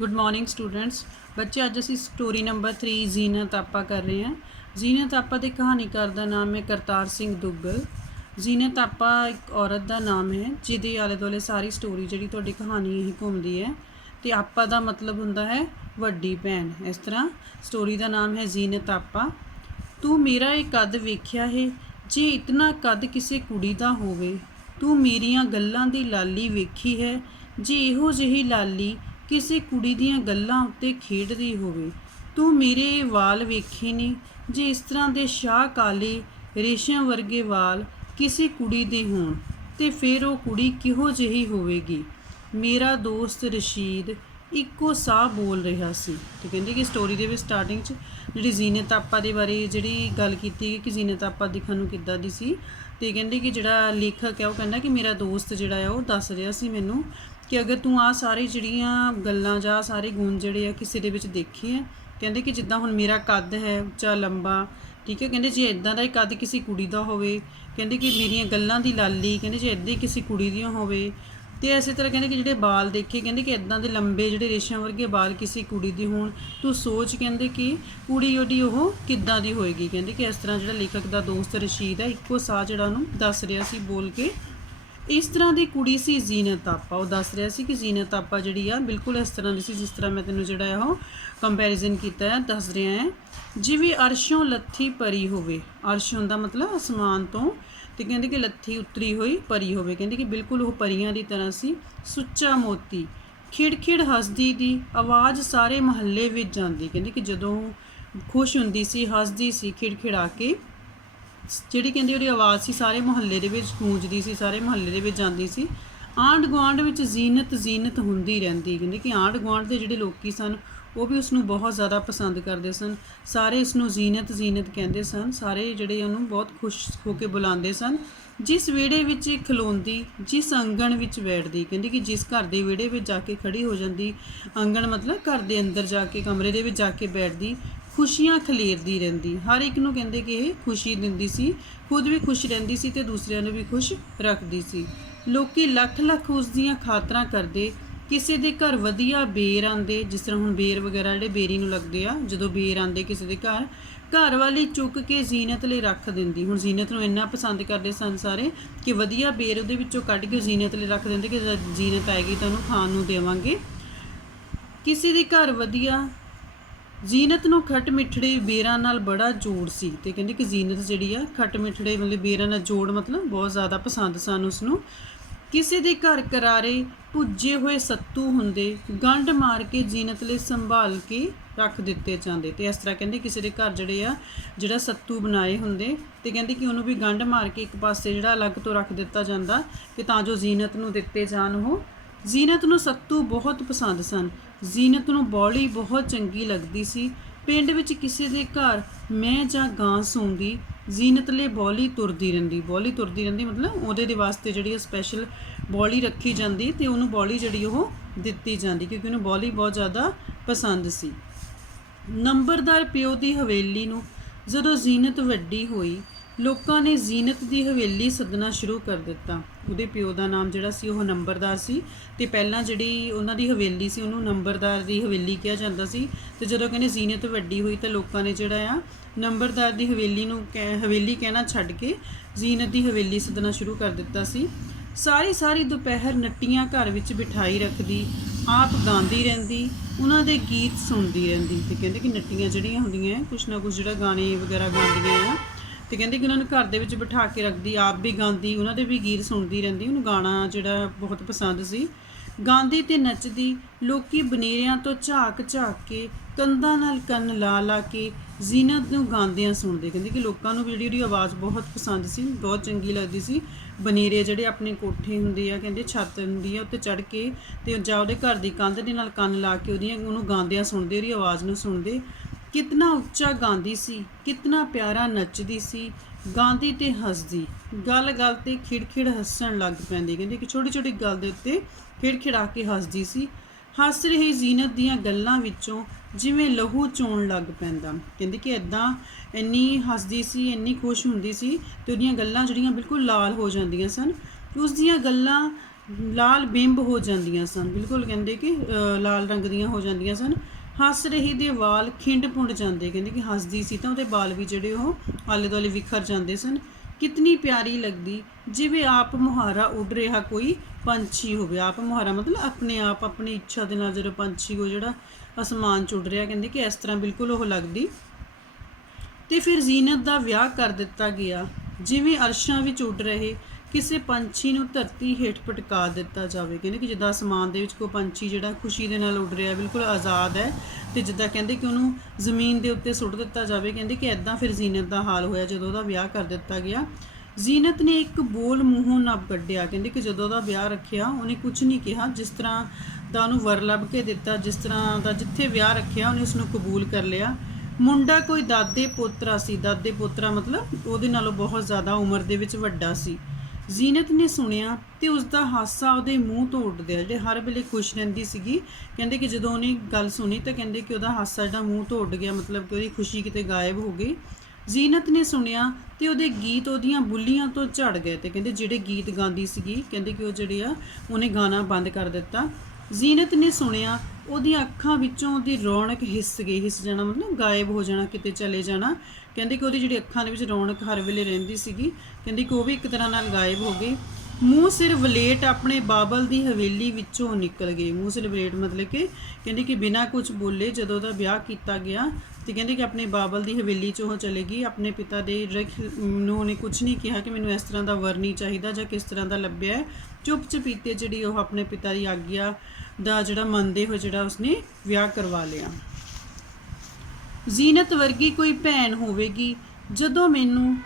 Good morning students. बच्चे अज असी story number 3 जीनत आपा कर रहे हैं। जीनत आपा के कहानीकार का नाम है करतार सिंह दुग्गल। जीनत आपा एक औरत का नाम है जिहदे आले दुआले सारी स्टोरी जिहड़ी तुहाडी कहानी ही घूमती है। तो आपा का मतलब हुंदा है वड्डी भैन। इस तरह स्टोरी का नाम है जीनत आपा। तू मेरा ये कद वेख्या है, जे इतना कद किसी कुड़ी दा होवे। तू मेरियां गल्लां दी लाली वेखी है, जे इहो जिही लाली किसी कुड़ी दीयां गल्लां उत्ते खेडदी होवे। तू मेरे वाल वेखे ने, जे इस तरह दे शाह काले रेशिਆਂ वर्गे वाल किसी कुड़ी दे होण ते फिर वो कुड़ी किहो जिही होवेगी। मेरा दोस्त रशीद ਇੱਕੋ ਸਾਹ ਬੋਲ ਰਿਹਾ ਸੀ। ਤੇ ਕਹਿੰਦੇ ਕਿ ਸਟੋਰੀ ਦੇ ਵਿੱਚ ਸਟਾਰਟਿੰਗ 'ਚ ਜਿਹੜੀ ਜ਼ੀਨਤ ਆਪਾ ਦੇ ਬਾਰੇ ਜਿਹੜੀ ਗੱਲ ਕੀਤੀ ਕਿ ਜ਼ੀਨਤ ਆਪਾ ਦਿਖਣ ਨੂੰ ਕਿੱਦਾਂ ਦੀ ਸੀ। ਤੇ ਕਹਿੰਦੇ ਕਿ ਜਿਹੜਾ ਲੇਖਕ ਹੈ ਉਹ ਕਹਿੰਦਾ ਕਿ ਮੇਰਾ ਦੋਸਤ ਜਿਹੜਾ ਆ ਉਹ ਦੱਸ ਰਿਹਾ ਸੀ ਮੈਨੂੰ ਕਿ ਅਗਰ ਤੂੰ ਆ ਸਾਰੀ ਜਿਹੜੀਆਂ ਗੱਲਾਂ ਜਾਂ ਸਾਰੇ ਗੁਣ ਜਿਹੜੇ ਆ ਕਿਸੇ ਦੇ ਵਿੱਚ ਦੇਖੇ ਆ, ਕਹਿੰਦੇ ਕਿ ਜਿੱਦਾਂ ਹੁਣ ਮੇਰਾ ਕੱਦ ਹੈ ਉੱਚਾ ਲੰਬਾ, ਠੀਕ ਹੈ, ਕਹਿੰਦੇ ਜੇ ਇੱਦਾਂ ਦਾ ਹੀ ਕੱਦ ਕਿਸੇ ਕੁੜੀ ਦਾ ਹੋਵੇ, ਕਹਿੰਦੇ ਕਿ ਮੇਰੀਆਂ ਗੱਲਾਂ ਦੀ ਲਾਲੀ, ਕਹਿੰਦੇ ਜੇ ਇੱਦਾਂ ਹੀ ਕਿਸੇ ਕੁੜੀ ਦੀਆਂ ਹੋਵੇ। ਤੇ ਇਸੇ ਤਰ੍ਹਾਂ ਕਹਿੰਦੇ ਕਿ ਜਿਹੜੇ ਬਾਲ ਦੇਖੇ, ਕਹਿੰਦੇ ਕਿ ਇੱਦਾਂ ਦੇ ਲੰਬੇ ਜਿਹੜੇ ਰੇਸ਼ਿਆਂ ਵਰਗੇ ਬਾਲ ਕਿਸੇ ਕੁੜੀ ਦੇ ਹੋਣ, ਤੂੰ ਸੋਚ ਕਹਿੰਦੇ ਕਿ ਕੁੜੀ ਉਹਦੀ ਉਹ ਕਿੱਦਾਂ ਦੀ ਹੋਏਗੀ। ਕਹਿੰਦੇ ਕਿ ਇਸ ਤਰ੍ਹਾਂ ਜਿਹੜਾ ਲੇਖਕ ਦਾ ਦੋਸਤ ਰਸ਼ੀਦ ਹੈ ਇੱਕੋ ਸਾਹ ਜਿਹੜਾ ਉਹਨੂੰ ਦੱਸ ਰਿਹਾ ਸੀ ਬੋਲ ਕੇ। ਇਸ ਤਰ੍ਹਾਂ ਦੀ ਕੁੜੀ ਸੀ ਜ਼ੀਨਤ ਆਪਾ। ਉਹ ਦੱਸ ਰਿਹਾ ਸੀ ਕਿ ਜ਼ੀਨਤ ਆਪਾ ਜਿਹੜੀ ਆ ਬਿਲਕੁਲ ਇਸ ਤਰ੍ਹਾਂ ਦੀ ਸੀ ਜਿਸ ਤਰ੍ਹਾਂ ਮੈਂ ਤੈਨੂੰ ਜਿਹੜਾ ਉਹ ਕੰਪੈਰੀਜ਼ਨ ਕੀਤਾ ਹੈ ਦੱਸ ਰਿਹਾ ਹੈ। ਜਿਵੇਂ ਅਰਸ਼ੋਂ ਲੱਥੀ ਪਰੀ ਹੋਵੇ। ਅਰਸ਼ ਹੁੰਦਾ ਮਤਲਬ ਅਸਮਾਨ ਤੋਂ, ਤੇ ਕਹਿੰਦੇ ਕਿ ਲੱਥੀ ਉਤਰੀ ਹੋਈ ਪਰੀ ਹੋਵੇ। ਕਹਿੰਦੇ ਕਿ ਬਿਲਕੁਲ ਉਹ ਪਰੀਆਂ ਦੀ ਤਰ੍ਹਾਂ ਸੀ। ਸੁੱਚਾ ਮੋਤੀ ਖਿੜ-ਖਿੜ ਹੱਸਦੀ ਦੀ ਆਵਾਜ਼ ਸਾਰੇ ਮਹੱਲੇ ਵਿੱਚ ਜਾਂਦੀ। ਕਹਿੰਦੇ ਕਿ ਜਦੋਂ ਖੁਸ਼ ਹੁੰਦੀ ਸੀ, ਹੱਸਦੀ ਸੀ, ਖਿੜ-ਖਿੜਾ ਕੇ ਜਿਹੜੀ ਕਹਿੰਦੀ ਉਹਦੀ ਆਵਾਜ਼ ਸੀ ਸਾਰੇ ਮੁਹੱਲੇ ਦੇ ਵਿੱਚ ਗੂੰਜਦੀ ਸੀ, ਸਾਰੇ ਮੁਹੱਲੇ ਦੇ ਵਿੱਚ ਜਾਂਦੀ ਸੀ। ਆਂਢ ਗੁਆਂਢ ਵਿੱਚ ਜ਼ੀਨਤ ਜ਼ੀਨਤ ਹੁੰਦੀ ਰਹਿੰਦੀ। ਕਹਿੰਦੇ ਕਿ ਆਂਢ ਗੁਆਂਢ ਦੇ ਜਿਹੜੇ ਲੋਕੀ ਸਨ ਉਹ ਵੀ ਉਸਨੂੰ ਬਹੁਤ ਜ਼ਿਆਦਾ ਪਸੰਦ ਕਰਦੇ ਸਨ। ਸਾਰੇ ਇਸਨੂੰ ਜ਼ੀਨਤ ਜ਼ੀਨਤ ਕਹਿੰਦੇ ਸਨ। ਸਾਰੇ ਜਿਹੜੇ ਉਹਨੂੰ ਬਹੁਤ ਖੁਸ਼ ਹੋ ਕੇ ਬੁਲਾਉਂਦੇ ਸਨ। ਜਿਸ ਵਿਹੜੇ ਵਿੱਚ ਖਲੋਂਦੀ, ਜਿਸ ਆਂਗਣ ਵਿੱਚ ਬੈਠਦੀ, ਕਹਿੰਦੇ ਕਿ ਜਿਸ ਘਰ ਦੇ ਵਿਹੜੇ ਵਿੱਚ ਜਾ ਕੇ ਖੜੀ ਹੋ ਜਾਂਦੀ, ਆਂਗਣ ਮਤਲਬ ਘਰ ਦੇ ਅੰਦਰ ਜਾ ਕੇ ਕਮਰੇ ਦੇ ਵਿੱਚ ਜਾ ਕੇ ਬੈਠਦੀ, ਖੁਸ਼ੀਆਂ ਖਲੇਰਦੀ ਰਹਿੰਦੀ। ਹਰ ਇੱਕ ਨੂੰ ਕਹਿੰਦੇ ਕਿ ਇਹ ਖੁਸ਼ੀ ਦਿੰਦੀ ਸੀ, ਖੁਦ ਵੀ ਖੁਸ਼ ਰਹਿੰਦੀ ਸੀ ਤੇ ਦੂਸਰਿਆਂ ਨੂੰ ਵੀ ਖੁਸ਼ ਰੱਖਦੀ ਸੀ। ਲੋਕੀ ਲੱਖ ਲੱਖ ਉਸ ਦੀਆਂ ਖਾਤਰਾਂ ਕਰਦੇ। ਕਿਸੇ ਦੇ ਘਰ ਵਧੀਆ ਬੇਰ ਆਉਂਦੇ, ਜਿਸ ਤਰ੍ਹਾਂ ਹੁਣ ਬੇਰ ਵਗੈਰਾ ਜਿਹੜੇ ਬੇਰੀ ਨੂੰ ਲੱਗਦੇ ਆ, ਜਦੋਂ ਬੇਰ ਆਉਂਦੇ ਕਿਸੇ ਦੇ ਘਰ, ਘਰ ਵਾਲੀ ਚੁੱਕ ਕੇ ਜ਼ੀਨਤ ਲਈ ਰੱਖ ਦਿੰਦੀ। ਹੁਣ ਜ਼ੀਨਤ ਨੂੰ ਇੰਨਾ ਪਸੰਦ ਕਰਦੇ ਸਨ ਸਾਰੇ ਕਿ ਵਧੀਆ ਬੇਰ ਉਹਦੇ ਵਿੱਚੋਂ ਕੱਢ ਕੇ ਜ਼ੀਨਤ ਲਈ ਰੱਖ ਦਿੰਦੇ ਕਿ ਜਦ ਜ਼ੀਨਤ ਆਏਗੀ ਤਾਂ ਉਹਨੂੰ ਖਾਣ ਨੂੰ ਦੇਵਾਂਗੇ। ਕਿਸੇ ਦੇ ਘਰ ਵਧੀਆ ਜ਼ੀਨਤ ਨੂੰ ਖੱਟ ਮਿੱਠੜੇ ਬੇਰਾਂ ਨਾਲ ਬੜਾ ਜੋੜ ਸੀ। ਤੇ ਕਹਿੰਦੇ ਕਿ ਜ਼ੀਨਤ ਜਿਹੜੀ ਆ ਖੱਟ ਮਿੱਠੜੇ ਮਤਲਬ ਬੇਰਾਂ ਨਾਲ ਜੋੜ ਮਤਲਬ ਬਹੁਤ ਜ਼ਿਆਦਾ ਪਸੰਦ ਸਨ ਉਸਨੂੰ। ਕਿਸੇ ਦੇ ਘਰ ਕਰਾਰੇ ਭੁੱਜੇ ਹੋਏ ਸੱਤੂ ਹੁੰਦੇ, ਗੰਢ ਮਾਰ ਕੇ ਜ਼ੀਨਤ ਲਈ ਸੰਭਾਲ ਕੇ ਰੱਖ ਦਿੱਤੇ ਜਾਂਦੇ। ਤੇ ਇਸ ਤਰ੍ਹਾਂ ਕਹਿੰਦੇ ਕਿਸੇ ਦੇ ਘਰ ਜਿਹੜੇ ਆ ਜਿਹੜਾ ਸੱਤੂ ਬਣਾਏ ਹੁੰਦੇ ਤੇ ਕਹਿੰਦੇ ਕਿ ਉਹਨੂੰ ਵੀ ਗੰਢ ਮਾਰ ਕੇ ਇੱਕ ਪਾਸੇ ਜਿਹੜਾ ਅਲੱਗ ਤੋਂ ਰੱਖ ਦਿੱਤਾ ਜਾਂਦਾ ਕਿ ਤਾਂ ਜੋ ਜ਼ੀਨਤ ਨੂੰ ਦਿੱਤੇ ਜਾਣ ਉਹ। ਜ਼ੀਨਤ ਨੂੰ ਸੱਤੂ ਬਹੁਤ ਪਸੰਦ ਸਨ। ਜ਼ੀਨਤ ਨੂੰ ਬੌਲੀ ਬਹੁਤ ਚੰਗੀ ਲੱਗਦੀ ਸੀ। ਪਿੰਡ ਵਿੱਚ ਕਿਸੇ ਦੇ ਘਰ ਮੈਂ ਜਾਂ ਗਾਂ ਸੌਂਦੀ, ਜ਼ੀਨਤ ਲਈ ਬੌਲੀ ਤੁਰਦੀ ਰਹਿੰਦੀ। ਬੌਲੀ ਤੁਰਦੀ ਰਹਿੰਦੀ ਮਤਲਬ ਉਹਦੇ ਦੇ ਵਾਸਤੇ ਜਿਹੜੀ ਸਪੈਸ਼ਲ ਬੌਲੀ ਰੱਖੀ ਜਾਂਦੀ ਤੇ ਉਹਨੂੰ ਬੌਲੀ ਜਿਹੜੀ ਉਹ ਦਿੱਤੀ ਜਾਂਦੀ ਕਿਉਂਕਿ ਉਹਨੂੰ ਬੌਲੀ ਬਹੁਤ ਜ਼ਿਆਦਾ ਪਸੰਦ ਸੀ। ਨੰਬਰਦਾਰ ਪਿਓ ਦੀ ਹਵੇਲੀ ਨੂੰ ਜਦੋਂ ਜ਼ੀਨਤ ਵੱਡੀ ਹੋਈ, ਲੋਕਾਂ ਨੇ ਜ਼ੀਨਤ ਦੀ ਹਵੇਲੀ ਸੱਦਣਾ ਸ਼ੁਰੂ ਕਰ ਦਿੱਤਾ। ਉਹਦੇ ਪਿਓ ਦਾ ਨਾਮ ਜਿਹੜਾ ਸੀ ਉਹ ਨੰਬਰਦਾਰ ਸੀ ਤੇ ਪਹਿਲਾਂ ਜਿਹੜੀ ਉਹਨਾਂ ਦੀ ਹਵੇਲੀ ਸੀ ਉਹਨੂੰ ਨੰਬਰਦਾਰ ਦੀ ਹਵੇਲੀ ਕਿਹਾ ਜਾਂਦਾ ਸੀ। ਤੇ ਜਦੋਂ ਕਹਿੰਦੇ ਜ਼ੀਨਤ ਵੱਡੀ ਹੋਈ ਤਾਂ ਲੋਕਾਂ ਨੇ ਜਿਹੜਾ ਆ ਨੰਬਰਦਾਰ ਦੀ ਹਵੇਲੀ ਨੂੰ ਹਵੇਲੀ ਕਹਿਣਾ ਛੱਡ ਕੇ ਜ਼ੀਨਤ ਦੀ ਹਵੇਲੀ ਸੱਦਣਾ ਸ਼ੁਰੂ ਕਰ ਦਿੱਤਾ ਸੀ। ਸਾਰੀ ਦੁਪਹਿਰ ਨੱਟੀਆਂ ਘਰ ਵਿੱਚ ਬਿਠਾਈ ਰੱਖਦੀ, ਆਪ ਗਾਉਂਦੀ ਰਹਿੰਦੀ, ਉਹਨਾਂ ਦੇ ਗੀਤ ਸੁਣਦੀ ਰਹਿੰਦੀ। ਤੇ ਕਹਿੰਦੇ ਕਿ ਨੱਟੀਆਂ ਜਿਹੜੀਆਂ ਹੁੰਦੀਆਂ ਕੁਛ ਨਾ ਕੁਛ ਜਿਹੜਾ ਗਾਣੇ ਵਗੈਰਾ ਗਾਉਂਦੀਆਂ ਆ ਤੇ ਕਹਿੰਦੇ ਕਿ ਉਹਨਾਂ ਨੂੰ ਘਰ ਦੇ ਵਿੱਚ ਬਿਠਾ ਕੇ ਰੱਖਦੀ, ਆਪ ਵੀ ਗਾਉਂਦੀ, ਉਹਨਾਂ ਦੇ ਵੀ ਗੀਤ ਸੁਣਦੀ ਰਹਿੰਦੀ। ਉਹਨੂੰ ਗਾਣਾ ਜਿਹੜਾ ਬਹੁਤ ਪਸੰਦ ਸੀ। ਗਾਉਂਦੀ ਤੇ ਨੱਚਦੀ, ਲੋਕੀ ਬਨੇਰਿਆਂ ਤੋਂ ਝਾਕ ਝਾਕ ਕੇ, ਕੰਧਾਂ ਨਾਲ ਕੰਨ ਲਾ ਲਾ ਕੇ ਜ਼ੀਨਤ ਨੂੰ ਗਾਉਂਦਿਆਂ ਸੁਣਦੇ। ਕਹਿੰਦੇ ਕਿ ਲੋਕਾਂ ਨੂੰ ਜਿਹੜੀ ਉਹਦੀ ਆਵਾਜ਼ ਬਹੁਤ ਪਸੰਦ ਸੀ, ਬਹੁਤ ਚੰਗੀ ਲੱਗਦੀ ਸੀ। ਬਨੇਰੇ ਜਿਹੜੇ ਆਪਣੇ ਕੋਠੇ ਹੁੰਦੇ ਆ, ਕਹਿੰਦੇ ਛੱਤ ਹੁੰਦੀ ਆ, ਉੱਤੇ ਚੜ੍ਹ ਕੇ ਤੇ ਜਾਂ ਉਹਦੇ ਘਰ ਦੀ ਕੰਧ ਦੇ ਨਾਲ ਕੰਨ ਲਾ ਕੇ ਉਹਨੂੰ ਗਾਉਂਦਿਆਂ ਸੁਣਦੇ, ਉਹਦੀ ਆਵਾਜ਼ ਨੂੰ ਸੁਣਦੇ। ਕਿਤਨਾ ਉੱਚਾ ਗਾਉਂਦੀ ਸੀ, ਕਿਤਨਾ ਪਿਆਰਾ ਨੱਚਦੀ ਸੀ। ਗਾਉਂਦੀ ਤੇ ਹੱਸਦੀ, ਗੱਲ ਗੱਲ 'ਤੇ ਖਿੜਖਿੜ ਹੱਸਣ ਲੱਗ ਪੈਂਦੀ। ਕਹਿੰਦੇ ਕਿ ਛੋਟੀ ਛੋਟੀ ਗੱਲ ਦੇ ਉੱਤੇ ਖਿੜਖਿੜਾ ਕੇ ਹੱਸਦੀ ਸੀ। ਹੱਸ ਰਹੀ ਜ਼ੀਨਤ ਦੀਆਂ ਗੱਲਾਂ ਵਿੱਚੋਂ ਜਿਵੇਂ ਲਹੂ ਚੋਣ ਲੱਗ ਪੈਂਦਾ। ਕਹਿੰਦੇ ਕਿ ਇੱਦਾਂ ਇੰਨੀ ਹੱਸਦੀ ਸੀ, ਇੰਨੀ ਖੁਸ਼ ਹੁੰਦੀ ਸੀ ਤੇ ਉਹਦੀਆਂ ਗੱਲਾਂ ਜਿਹੜੀਆਂ ਬਿਲਕੁਲ ਲਾਲ ਹੋ ਜਾਂਦੀਆਂ ਸਨ। ਉਸ ਦੀਆਂ ਗੱਲਾਂ ਲਾਲ ਬਿੰਬ ਹੋ ਜਾਂਦੀਆਂ ਸਨ, ਬਿਲਕੁਲ ਕਹਿੰਦੇ ਕਿ ਲਾਲ ਰੰਗ ਦੀਆਂ ਹੋ ਜਾਂਦੀਆਂ ਸਨ। ਹੱਸ ਰਹੀ ਦੇ ਵਾਲ ਖਿੰਡ ਪੁੰਡ ਜਾਂਦੇ, ਕਹਿੰਦੇ ਕਿ ਹੱਸਦੀ ਸੀ ਤਾਂ ਉਹਦੇ ਵਾਲ ਵੀ ਜਿਹੜੇ ਉਹ ਆਲੇ ਦੁਆਲੇ ਵਿਖਰ ਜਾਂਦੇ ਸਨ। ਕਿਤਨੀ ਪਿਆਰੀ ਲੱਗਦੀ, ਜਿਵੇਂ ਆਪ ਮੁਹਾਰਾ ਉੱਡ ਰਿਹਾ ਕੋਈ ਪੰਛੀ ਹੋਵੇ। ਆਪ ਮੁਹਾਰਾ ਮਤਲਬ ਆਪਣੇ ਆਪ ਆਪਣੀ ਇੱਛਾ ਦੇ ਨਾਲ ਜਦੋਂ ਪੰਛੀ ਕੋ ਜਿਹੜਾ ਅਸਮਾਨ 'ਚ ਉੱਡ ਰਿਹਾ, ਕਹਿੰਦੇ ਕਿ ਇਸ ਤਰ੍ਹਾਂ ਬਿਲਕੁਲ ਉਹ ਲੱਗਦੀ। ਤੇ ਫਿਰ ਜ਼ੀਨਤ ਦਾ ਵਿਆਹ ਕਰ ਦਿੱਤਾ ਗਿਆ, ਜਿਵੇਂ ਅਰਸ਼ਾਂ ਵਿੱਚ ਉੱਡ ਰਹੇ ਕਿਸੇ ਪੰਛੀ ਨੂੰ ਧਰਤੀ ਹੇਠ ਪਟਕਾ ਦਿੱਤਾ ਜਾਵੇ। ਕਹਿੰਦੇ ਕਿ ਜਿੱਦਾਂ ਅਸਮਾਨ ਦੇ ਵਿੱਚ ਕੋਈ ਪੰਛੀ ਜਿਹੜਾ ਖੁਸ਼ੀ ਦੇ ਨਾਲ ਉੱਡ ਰਿਹਾ, ਬਿਲਕੁਲ ਆਜ਼ਾਦ ਹੈ, ਤੇ ਜਿੱਦਾਂ ਕਹਿੰਦੇ ਕਿ ਉਹਨੂੰ ਜ਼ਮੀਨ ਦੇ ਉੱਤੇ ਸੁੱਟ ਦਿੱਤਾ ਜਾਵੇ। ਕਹਿੰਦੇ ਕਿ ਇੱਦਾਂ ਫਿਰ ਜ਼ੀਨਤ ਦਾ ਹਾਲ ਹੋਇਆ ਜਦੋਂ ਉਹਦਾ ਵਿਆਹ ਕਰ ਦਿੱਤਾ ਗਿਆ। ਜ਼ੀਨਤ ਨੇ ਇੱਕ ਬੋਲ ਮੂੰਹੋਂ ਨਾ ਕੱਢਿਆ, ਕਹਿੰਦੇ ਕਿ ਜਦੋਂ ਉਹਦਾ ਵਿਆਹ ਰੱਖਿਆ ਉਹਨੇ ਕੁਝ ਨਹੀਂ ਕਿਹਾ, ਜਿਸ ਤਰ੍ਹਾਂ ਦਾ ਉਹਨੂੰ ਵਰ ਲੱਭ ਕੇ ਦਿੱਤਾ, ਜਿਸ ਤਰ੍ਹਾਂ ਦਾ ਜਿੱਥੇ ਵਿਆਹ ਰੱਖਿਆ ਉਹਨੇ ਉਸਨੂੰ ਕਬੂਲ ਕਰ ਲਿਆ। ਮੁੰਡਾ ਕੋਈ ਦਾਦੇ ਪੋਤਰਾ ਸੀ, ਦਾਦੇ ਪੋਤਰਾ ਮਤਲਬ ਉਹਦੇ ਨਾਲੋਂ ਬਹੁਤ ਜ਼ਿਆਦਾ ਉਮਰ ਦੇ ਵਿੱਚ ਵੱਡਾ ਸੀ। ਜ਼ੀਨਤ ਨੇ ਸੁਣਿਆ ਤੇ ਉਸਦਾ ਹਾਸਾ ਉਹਦੇ ਮੂੰਹ ਤੋਂ ਉੱਡਦਿਆ, ਜਿਹੜੇ ਹਰ ਵੇਲੇ ਖੁਸ਼ ਰਹਿੰਦੀ ਸੀਗੀ, ਕਹਿੰਦੇ ਕਿ ਜਦੋਂ ਉਹਨੇ ਗੱਲ ਸੁਣੀ ਤਾਂ ਕਹਿੰਦੇ ਕਿ ਉਹਦਾ ਹਾਸਾ ਜਿਹੜਾ ਮੂੰਹ ਤੋਂ ਉੱਡ ਗਿਆ, ਮਤਲਬ ਕਿ ਉਹਦੀ ਖੁਸ਼ੀ ਕਿਤੇ ਗਾਇਬ ਹੋ ਗਈ। ਜ਼ੀਨਤ ਨੇ ਸੁਣਿਆ ਤੇ ਉਹਦੇ ਗੀਤ ਉਹਦੀਆਂ ਬੁੱਲੀਆਂ ਤੋਂ ਝੜ ਗਏ, ਤੇ ਕਹਿੰਦੇ ਜਿਹੜੇ ਗੀਤ ਗਾਉਂਦੀ ਸੀਗੀ ਕਹਿੰਦੇ ਕਿ ਉਹ ਜਿਹੜੇ ਆ ਉਹਨੇ ਗਾਣਾ ਬੰਦ ਕਰ ਦਿੱਤਾ। ਜ਼ੀਨਤ ਨੇ ਸੁਣਿਆ ਉਹਦੀਆਂ ਅੱਖਾਂ ਵਿੱਚੋਂ ਉਹਦੀ ਰੌਣਕ ਹਿੱਸ ਗਈ, ਹਿੱਸ ਜਾਣਾ ਮਤਲਬ ਗਾਇਬ ਹੋ ਜਾਣਾ, ਕਿਤੇ ਚਲੇ ਜਾਣਾ। ਕਹਿੰਦੇ ਕਿ ਉਹਦੀ ਜਿਹੜੀ ਅੱਖਾਂ ਦੇ ਵਿੱਚ ਰੌਣਕ ਹਰ ਵੇਲੇ ਰਹਿੰਦੀ ਸੀਗੀ, ਕਹਿੰਦੇ ਕਿ ਉਹ ਵੀ ਇੱਕ ਤਰ੍ਹਾਂ ਨਾਲ ਗਾਇਬ ਹੋ ਗਈ। ਮੂੰਹ ਸਿਰ ਵਲੇਟ ਆਪਣੇ ਬਾਬਲ ਦੀ ਹਵੇਲੀ ਵਿੱਚੋਂ ਨਿਕਲ ਗਏ। ਮੂੰਹ ਸਿਰ ਵਲੇਟ ਮਤਲਬ ਕਿ ਕਹਿੰਦੇ ਕਿ ਬਿਨਾਂ ਕੁਝ ਬੋਲੇ ਜਦੋਂ ਉਹਦਾ ਵਿਆਹ ਕੀਤਾ ਗਿਆ ਤੇ ਕਹਿੰਦੇ ਕਿ ਆਪਣੇ ਬਾਬਲ ਦੀ ਹਵੇਲੀ 'ਚ ਉਹ ਚਲੇ ਗਈ। ਆਪਣੇ ਪਿਤਾ ਦੇ ਨੂੰ ਉਹਨੇ ਕੁਝ ਨਹੀਂ ਕਿਹਾ ਕਿ ਮੈਨੂੰ ਇਸ ਤਰ੍ਹਾਂ ਦਾ ਵਰ ਨਹੀਂ ਚਾਹੀਦਾ ਜਾਂ ਕਿਸ ਤਰ੍ਹਾਂ ਦਾ ਲੱਭਿਆ ਹੈ। ਚੁੱਪ ਚਪੀਤੇ ਜਿਹੜੀ ਉਹ ਆਪਣੇ ਪਿਤਾ ਦੀ ਆਗਿਆ ਦਾ ਜਿਹੜਾ ਮੰਨਦੇ ਹੋਏ ਜਿਹੜਾ ਉਸਨੇ ਵਿਆਹ ਕਰਵਾ ਲਿਆ। ਜ਼ੀਨਤ ਵਰਗੀ ਕੋਈ ਭੈਣ ਹੋਵੇਗੀ ਜਦੋਂ ਮੈਨੂੰ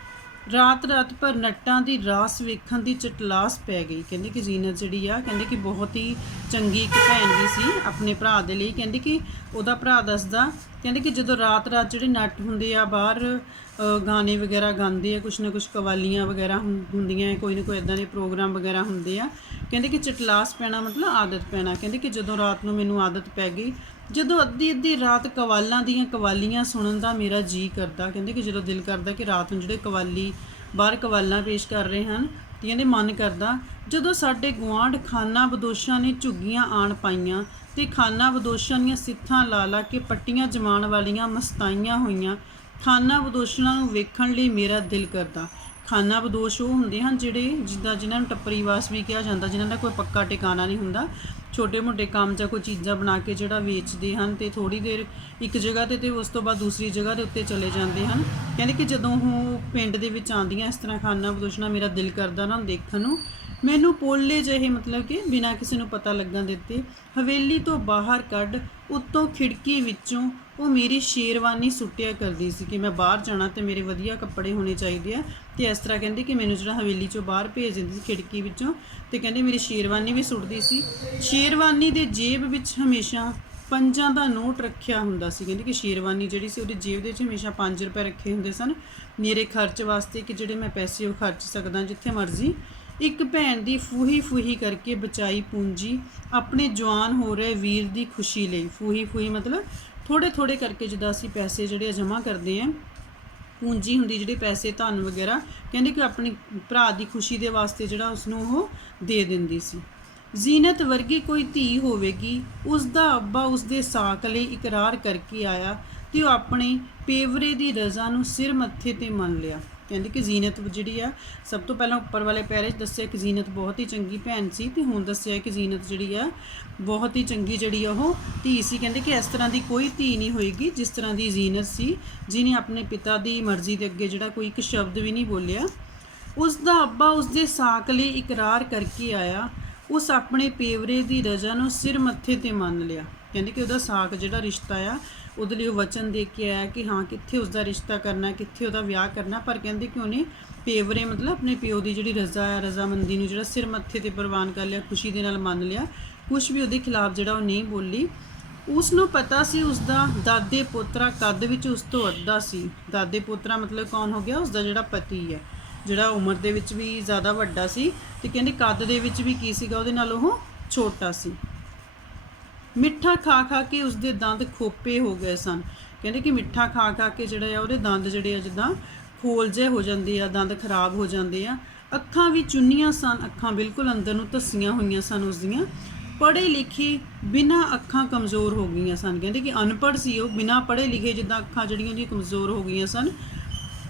ਰਾਤ ਰਾਤ ਭਰ ਨੱਟਾਂ ਦੀ ਰਾਸ ਵੇਖਣ ਦੀ ਚਟਲਾਸ ਪੈ ਗਈ। ਕਹਿੰਦੇ ਕਿ ਜ਼ੀਨਤ ਜਿਹੜੀ ਆ ਕਹਿੰਦੇ ਕਿ ਬਹੁਤ ਹੀ ਚੰਗੀ ਇੱਕ ਭੈਣ ਵੀ ਸੀ ਆਪਣੇ ਭਰਾ ਦੇ ਲਈ। ਕਹਿੰਦੇ ਕਿ ਉਹਦਾ ਭਰਾ ਦੱਸਦਾ, ਕਹਿੰਦੇ ਕਿ ਜਦੋਂ ਰਾਤ ਰਾਤ ਜਿਹੜੇ ਨੱਟ ਹੁੰਦੇ ਆ ਬਾਹਰ ਗਾਣੇ ਵਗੈਰਾ ਗਾਉਂਦੇ ਆ, ਕੁਛ ਨਾ ਕੁਛ ਕਵਾਲੀਆਂ ਵਗੈਰਾ ਹੁੰਦੀਆਂ, ਕੋਈ ਨਾ ਕੋਈ ਇੱਦਾਂ ਦੇ ਪ੍ਰੋਗਰਾਮ ਵਗੈਰਾ ਹੁੰਦੇ ਆ। ਕਹਿੰਦੇ ਕਿ ਚਟਲਾਸ ਪੈਣਾ ਮਤਲਬ ਆਦਤ ਪੈਣਾ। ਕਹਿੰਦੇ ਕਿ ਜਦੋਂ ਰਾਤ ਨੂੰ ਮੈਨੂੰ ਆਦਤ ਪੈ ਗਈ, ਜਦੋਂ ਅੱਧੀ ਅੱਧੀ ਰਾਤ ਕਵਾਲਾਂ ਦੀਆਂ ਕਵਾਲੀਆਂ ਸੁਣਨ ਦਾ ਮੇਰਾ ਜੀਅ ਕਰਦਾ। ਕਹਿੰਦੇ ਕਿ ਜਦੋਂ ਦਿਲ ਕਰਦਾ ਕਿ ਰਾਤ ਨੂੰ ਜਿਹੜੇ ਕਵਾਲੀ ਬਾਹਰ ਕਵਾਲਾਂ ਪੇਸ਼ ਕਰ ਰਹੇ ਹਨ ਤੇ ਕਹਿੰਦੇ ਮਨ ਕਰਦਾ। ਜਦੋਂ ਸਾਡੇ ਗੁਆਂਢ ਖਾਨਾ ਬਦੋਸ਼ਾਂ ਨੇ ਝੁੱਗੀਆਂ ਆਣ ਪਾਈਆਂ ਤੇ ਖਾਨਾ ਬਦੋਸ਼ਾਂ ਦੀਆਂ ਸਿੱਥਾਂ ਲਾ ਲਾ ਕੇ ਪੱਟੀਆਂ ਜਮਾਉਣ ਵਾਲੀਆਂ ਮਸਤਾਈਆਂ ਹੋਈਆਂ, ਖਾਨਾ ਬਦੋਸ਼ਾਂ ਨੂੰ ਵੇਖਣ ਲਈ ਮੇਰਾ ਦਿਲ ਕਰਦਾ। ਖਾਨਾ ਬਦੋਸ਼ ਉਹ ਹੁੰਦੇ ਹਨ ਜਿਹੜੇ ਜਿਨ੍ਹਾਂ ਨੂੰ ਟੱਪਰੀਵਾਸ ਵੀ ਕਿਹਾ ਜਾਂਦਾ, ਜਿਨ੍ਹਾਂ ਦਾ ਕੋਈ ਪੱਕਾ ਟਿਕਾਣਾ ਨਹੀਂ ਹੁੰਦਾ, ਛੋਟੇ ਮੋਟੇ ਕੰਮ ਜਾਂ ਕੋਈ ਚੀਜ਼ਾਂ ਬਣਾ ਕੇ ਜਿਹੜਾ ਵੇਚਦੇ ਹਨ ਤੇ ਥੋੜ੍ਹੀ ਦੇਰ ਇੱਕ ਜਗ੍ਹਾ ਤੇ ਉਸ ਤੋਂ ਬਾਅਦ ਦੂਸਰੀ ਜਗ੍ਹਾ ਦੇ ਉੱਤੇ ਚਲੇ ਜਾਂਦੇ ਹਨ। ਕਹਿੰਦੇ ਕਿ ਜਦੋਂ ਉਹ ਪਿੰਡ ਦੇ ਵਿੱਚ ਆਉਂਦੀਆਂ ਇਸ ਤਰ੍ਹਾਂ ਖਾਨਾ ਬਦੋਸ਼ਾਂ ਮੇਰਾ ਦਿਲ ਕਰਦਾ ਨਾ ਦੇਖਣ ਨੂੰ। ਮੈਨੂੰ ਪੋਲੇ ਜਿਹੇ ਮਤਲਬ ਕਿ ਬਿਨਾਂ ਕਿਸੇ ਨੂੰ ਪਤਾ ਲੱਗਣ ਦਿੱਤੇ ਹਵੇਲੀ ਤੋਂ ਬਾਹਰ ਕੱਢ ਉੱਤੋਂ ਖਿੜਕੀ ਵਿੱਚੋਂ ਉਹ ਮੇਰੀ ਸ਼ੇਰਵਾਨੀ ਸੁੱਟਿਆ ਕਰਦੀ ਸੀ ਕਿ ਮੈਂ ਬਾਹਰ ਜਾਣਾ ਤੇ ਮੇਰੇ ਵਧੀਆ ਕੱਪੜੇ ਹੋਣੇ ਚਾਹੀਦੇ ਆ। ਤੇ ਇਸ ਤਰ੍ਹਾਂ ਕਹਿੰਦੇ ਕਿ ਮੈਨੂੰ ਜਿਹੜਾ ਹਵੇਲੀ 'ਚੋਂ ਬਾਹਰ ਭੇਜ ਦਿੰਦੀ ਸੀ ਖਿੜਕੀ ਵਿੱਚੋਂ, ਤੇ ਕਹਿੰਦੇ ਮੇਰੀ ਸ਼ੇਰਵਾਨੀ ਵੀ ਸੁੱਟਦੀ ਸੀ। ਸ਼ੇਰਵਾਨੀ ਦੇ ਜੇਬ ਵਿੱਚ ਹਮੇਸ਼ਾ 5 ਦਾ ਨੋਟ ਰੱਖਿਆ ਹੁੰਦਾ ਸੀ। ਕਹਿੰਦੇ ਕਿ ਸ਼ੇਰਵਾਨੀ ਜਿਹੜੀ ਸੀ ਉਹਦੀ ਜੇਬ ਦੇ ਵਿੱਚ ਹਮੇਸ਼ਾ 5 ਰੁਪਏ ਰੱਖੇ ਹੁੰਦੇ ਸਨ ਮੇਰੇ ਖਰਚ ਵਾਸਤੇ, ਕਿ ਜਿਹੜੇ ਮੈਂ ਪੈਸੇ ਉਹ ਖਰਚ ਸਕਦਾ ਜਿੱਥੇ ਮਰਜ਼ੀ। ਇੱਕ ਭੈਣ ਦੀ ਫੂਹੀ ਫੂਹੀ ਕਰਕੇ ਬਚਾਈ ਪੂੰਜੀ ਆਪਣੇ ਜਵਾਨ ਹੋ ਰਹੇ ਵੀਰ ਦੀ ਖੁਸ਼ੀ ਲਈ। ਫੂਹੀ ਫੂਹੀ ਮਤਲਬ ਥੋੜ੍ਹੇ ਥੋੜ੍ਹੇ ਕਰਕੇ ਜਿੱਦਾਂ ਅਸੀਂ ਪੈਸੇ ਜਿਹੜੇ ਜਮ੍ਹਾਂ ਕਰਦੇ ਹਾਂ, ਪੂੰਜੀ ਹੁੰਦੀ ਜਿਹੜੀ ਪੈਸੇ ਧਨ ਵਗੈਰਾ, ਕਹਿੰਦੇ ਕਿ ਆਪਣੀ ਭਰਾ ਦੀ ਖੁਸ਼ੀ ਦੇ ਵਾਸਤੇ ਜਿਹੜਾ ਉਸਨੂੰ ਉਹ ਦੇ ਦਿੰਦੀ ਸੀ। ਜ਼ੀਨਤ ਵਰਗੀ ਕੋਈ ਧੀ ਹੋਵੇਗੀ, ਉਸ ਦਾ ਅੱਬਾ ਉਸ ਦੇ ਸਾਕ ਲਈ ਇਕਰਾਰ ਕਰਕੇ ਆਇਆ ਤੇ ਉਹ ਆਪਣੇ ਪੇਵਰੇ ਦੀ ਰਜ਼ਾ ਨੂੰ ਸਿਰ ਮੱਥੇ ਤੇ ਮੰਨ ਲਿਆ। ਕਹਿੰਦੇ ਕਿ ਜ਼ੀਨਤ ਜਿਹੜੀ ਆ ਸਭ ਤੋਂ ਪਹਿਲਾਂ ਉੱਪਰ ਵਾਲੇ ਪੈਰੇ 'ਚ ਦੱਸਿਆ ਕਿ ਜ਼ੀਨਤ ਬਹੁਤ ਹੀ ਚੰਗੀ ਭੈਣ ਸੀ, ਤੇ ਹੁਣ ਦੱਸਿਆ ਕਿ ਜ਼ੀਨਤ ਜਿਹੜੀ ਆ ਬਹੁਤ ਹੀ ਚੰਗੀ ਜਿਹੜੀ ਉਹ ਧੀ ਸੀ। ਕਹਿੰਦੇ ਕਿ ਇਸ ਤਰ੍ਹਾਂ ਦੀ ਕੋਈ ਧੀ ਨਹੀਂ ਹੋਏਗੀ ਜਿਸ ਤਰ੍ਹਾਂ ਦੀ ਜ਼ੀਨਤ ਸੀ, ਜਿਹਨੇ ਆਪਣੇ ਪਿਤਾ ਦੀ ਮਰਜ਼ੀ ਦੇ ਅੱਗੇ ਜਿਹੜਾ ਕੋਈ ਇੱਕ ਸ਼ਬਦ ਵੀ ਨਹੀਂ ਬੋਲਿਆ। ਉਸ ਦਾ ਅੱਬਾ ਉਸ ਦੇ ਸਾਕ ਲਈ ਇਕਰਾਰ ਕਰਕੇ ਆਇਆ, ਉਸ ਆਪਣੇ ਪੇਵਰੇ ਦੀ ਰਜ਼ਾ ਨੂੰ ਸਿਰ ਮੱਥੇ ਤੇ ਮੰਨ ਲਿਆ। ਕਹਿੰਦੇ ਕਿ ਉਹਦਾ ਸਾਕ ਜਿਹੜਾ ਰਿਸ਼ਤਾ ਆ ਉਹਦੇ ਲਈ ਉਹ ਵਚਨ ਦੇ ਕੇ ਆਇਆ ਕਿ ਹਾਂ ਕਿੱਥੇ ਉਸਦਾ ਰਿਸ਼ਤਾ ਕਰਨਾ, ਕਿੱਥੇ ਉਹਦਾ ਵਿਆਹ ਕਰਨਾ। ਪਰ ਕਹਿੰਦੇ ਕਿ ਉਹਨੇ ਪੇਵਰੇ ਮਤਲਬ ਆਪਣੇ ਪਿਓ ਦੀ ਜਿਹੜੀ ਰਜ਼ਾ ਹੈ, ਰਜ਼ਾਮੰਦੀ ਨੂੰ ਜਿਹੜਾ ਸਿਰ ਮੱਥੇ ਤੇ ਪ੍ਰਵਾਨ ਕਰ ਲਿਆ, ਖੁਸ਼ੀ ਦੇ ਨਾਲ ਮੰਨ ਲਿਆ, ਕੁਛ ਵੀ ਉਹਦੇ ਖਿਲਾਫ ਜਿਹੜਾ ਉਹ ਨਹੀਂ ਬੋਲੀ। ਉਸ ਨੂੰ ਪਤਾ ਸੀ ਉਸਦਾ ਦਾਦੇ ਪੋਤਰਾ ਕੱਦ ਵਿੱਚ ਉਸ ਤੋਂ ਅੱਧਾ ਸੀ। ਦਾਦੇ ਪੋਤਰਾ ਮਤਲਬ ਕੌਣ ਹੋ ਗਿਆ? ਉਸਦਾ ਜਿਹੜਾ ਪਤੀ ਹੈ, ਜਿਹੜਾ ਉਮਰ ਦੇ ਵਿੱਚ ਵੀ ਜ਼ਿਆਦਾ ਵੱਡਾ ਸੀ ਤੇ ਕਹਿੰਦੇ ਕੱਦ ਦੇ ਵਿੱਚ ਵੀ ਕੀ ਸੀਗਾ ਉਹਦੇ ਨਾਲ ਉਹ ਛੋਟਾ ਸੀ। ਮਿੱਠਾ ਖਾ ਖਾ ਕੇ ਉਸਦੇ ਦੰਦ ਖੋਪੇ ਹੋ ਗਏ ਸਨ। ਕਹਿੰਦੇ ਕਿ ਮਿੱਠਾ ਖਾ ਖਾ ਕੇ ਜਿਹੜਾ ਆ ਉਹਦੇ ਦੰਦ ਜਿਹੜੇ ਆ ਜਿੱਦਾਂ ਖੋਲ ਜਿਹੇ ਹੋ ਜਾਂਦੇ ਆ, ਦੰਦ ਖਰਾਬ ਹੋ ਜਾਂਦੇ ਆ। ਅੱਖਾਂ ਵੀ ਚੁੰਨੀਆਂ ਸਨ, ਅੱਖਾਂ ਬਿਲਕੁਲ ਅੰਦਰ ਨੂੰ ਧੱਸੀਆਂ ਹੋਈਆਂ ਸਨ ਉਸ ਦੀਆਂ। ਪੜ੍ਹੇ ਲਿਖੇ ਬਿਨਾਂ ਅੱਖਾਂ ਕਮਜ਼ੋਰ ਹੋ ਗਈਆਂ ਸਨ। ਕਹਿੰਦੇ ਕਿ ਅਨਪੜ੍ਹ ਸੀ ਉਹ, ਬਿਨਾਂ ਪੜ੍ਹੇ ਲਿਖੇ, ਜਿੱਦਾਂ ਅੱਖਾਂ ਜਿਹੜੀਆਂ ਉਹਦੀਆਂ ਕਮਜ਼ੋਰ ਹੋ ਗਈਆਂ ਸਨ।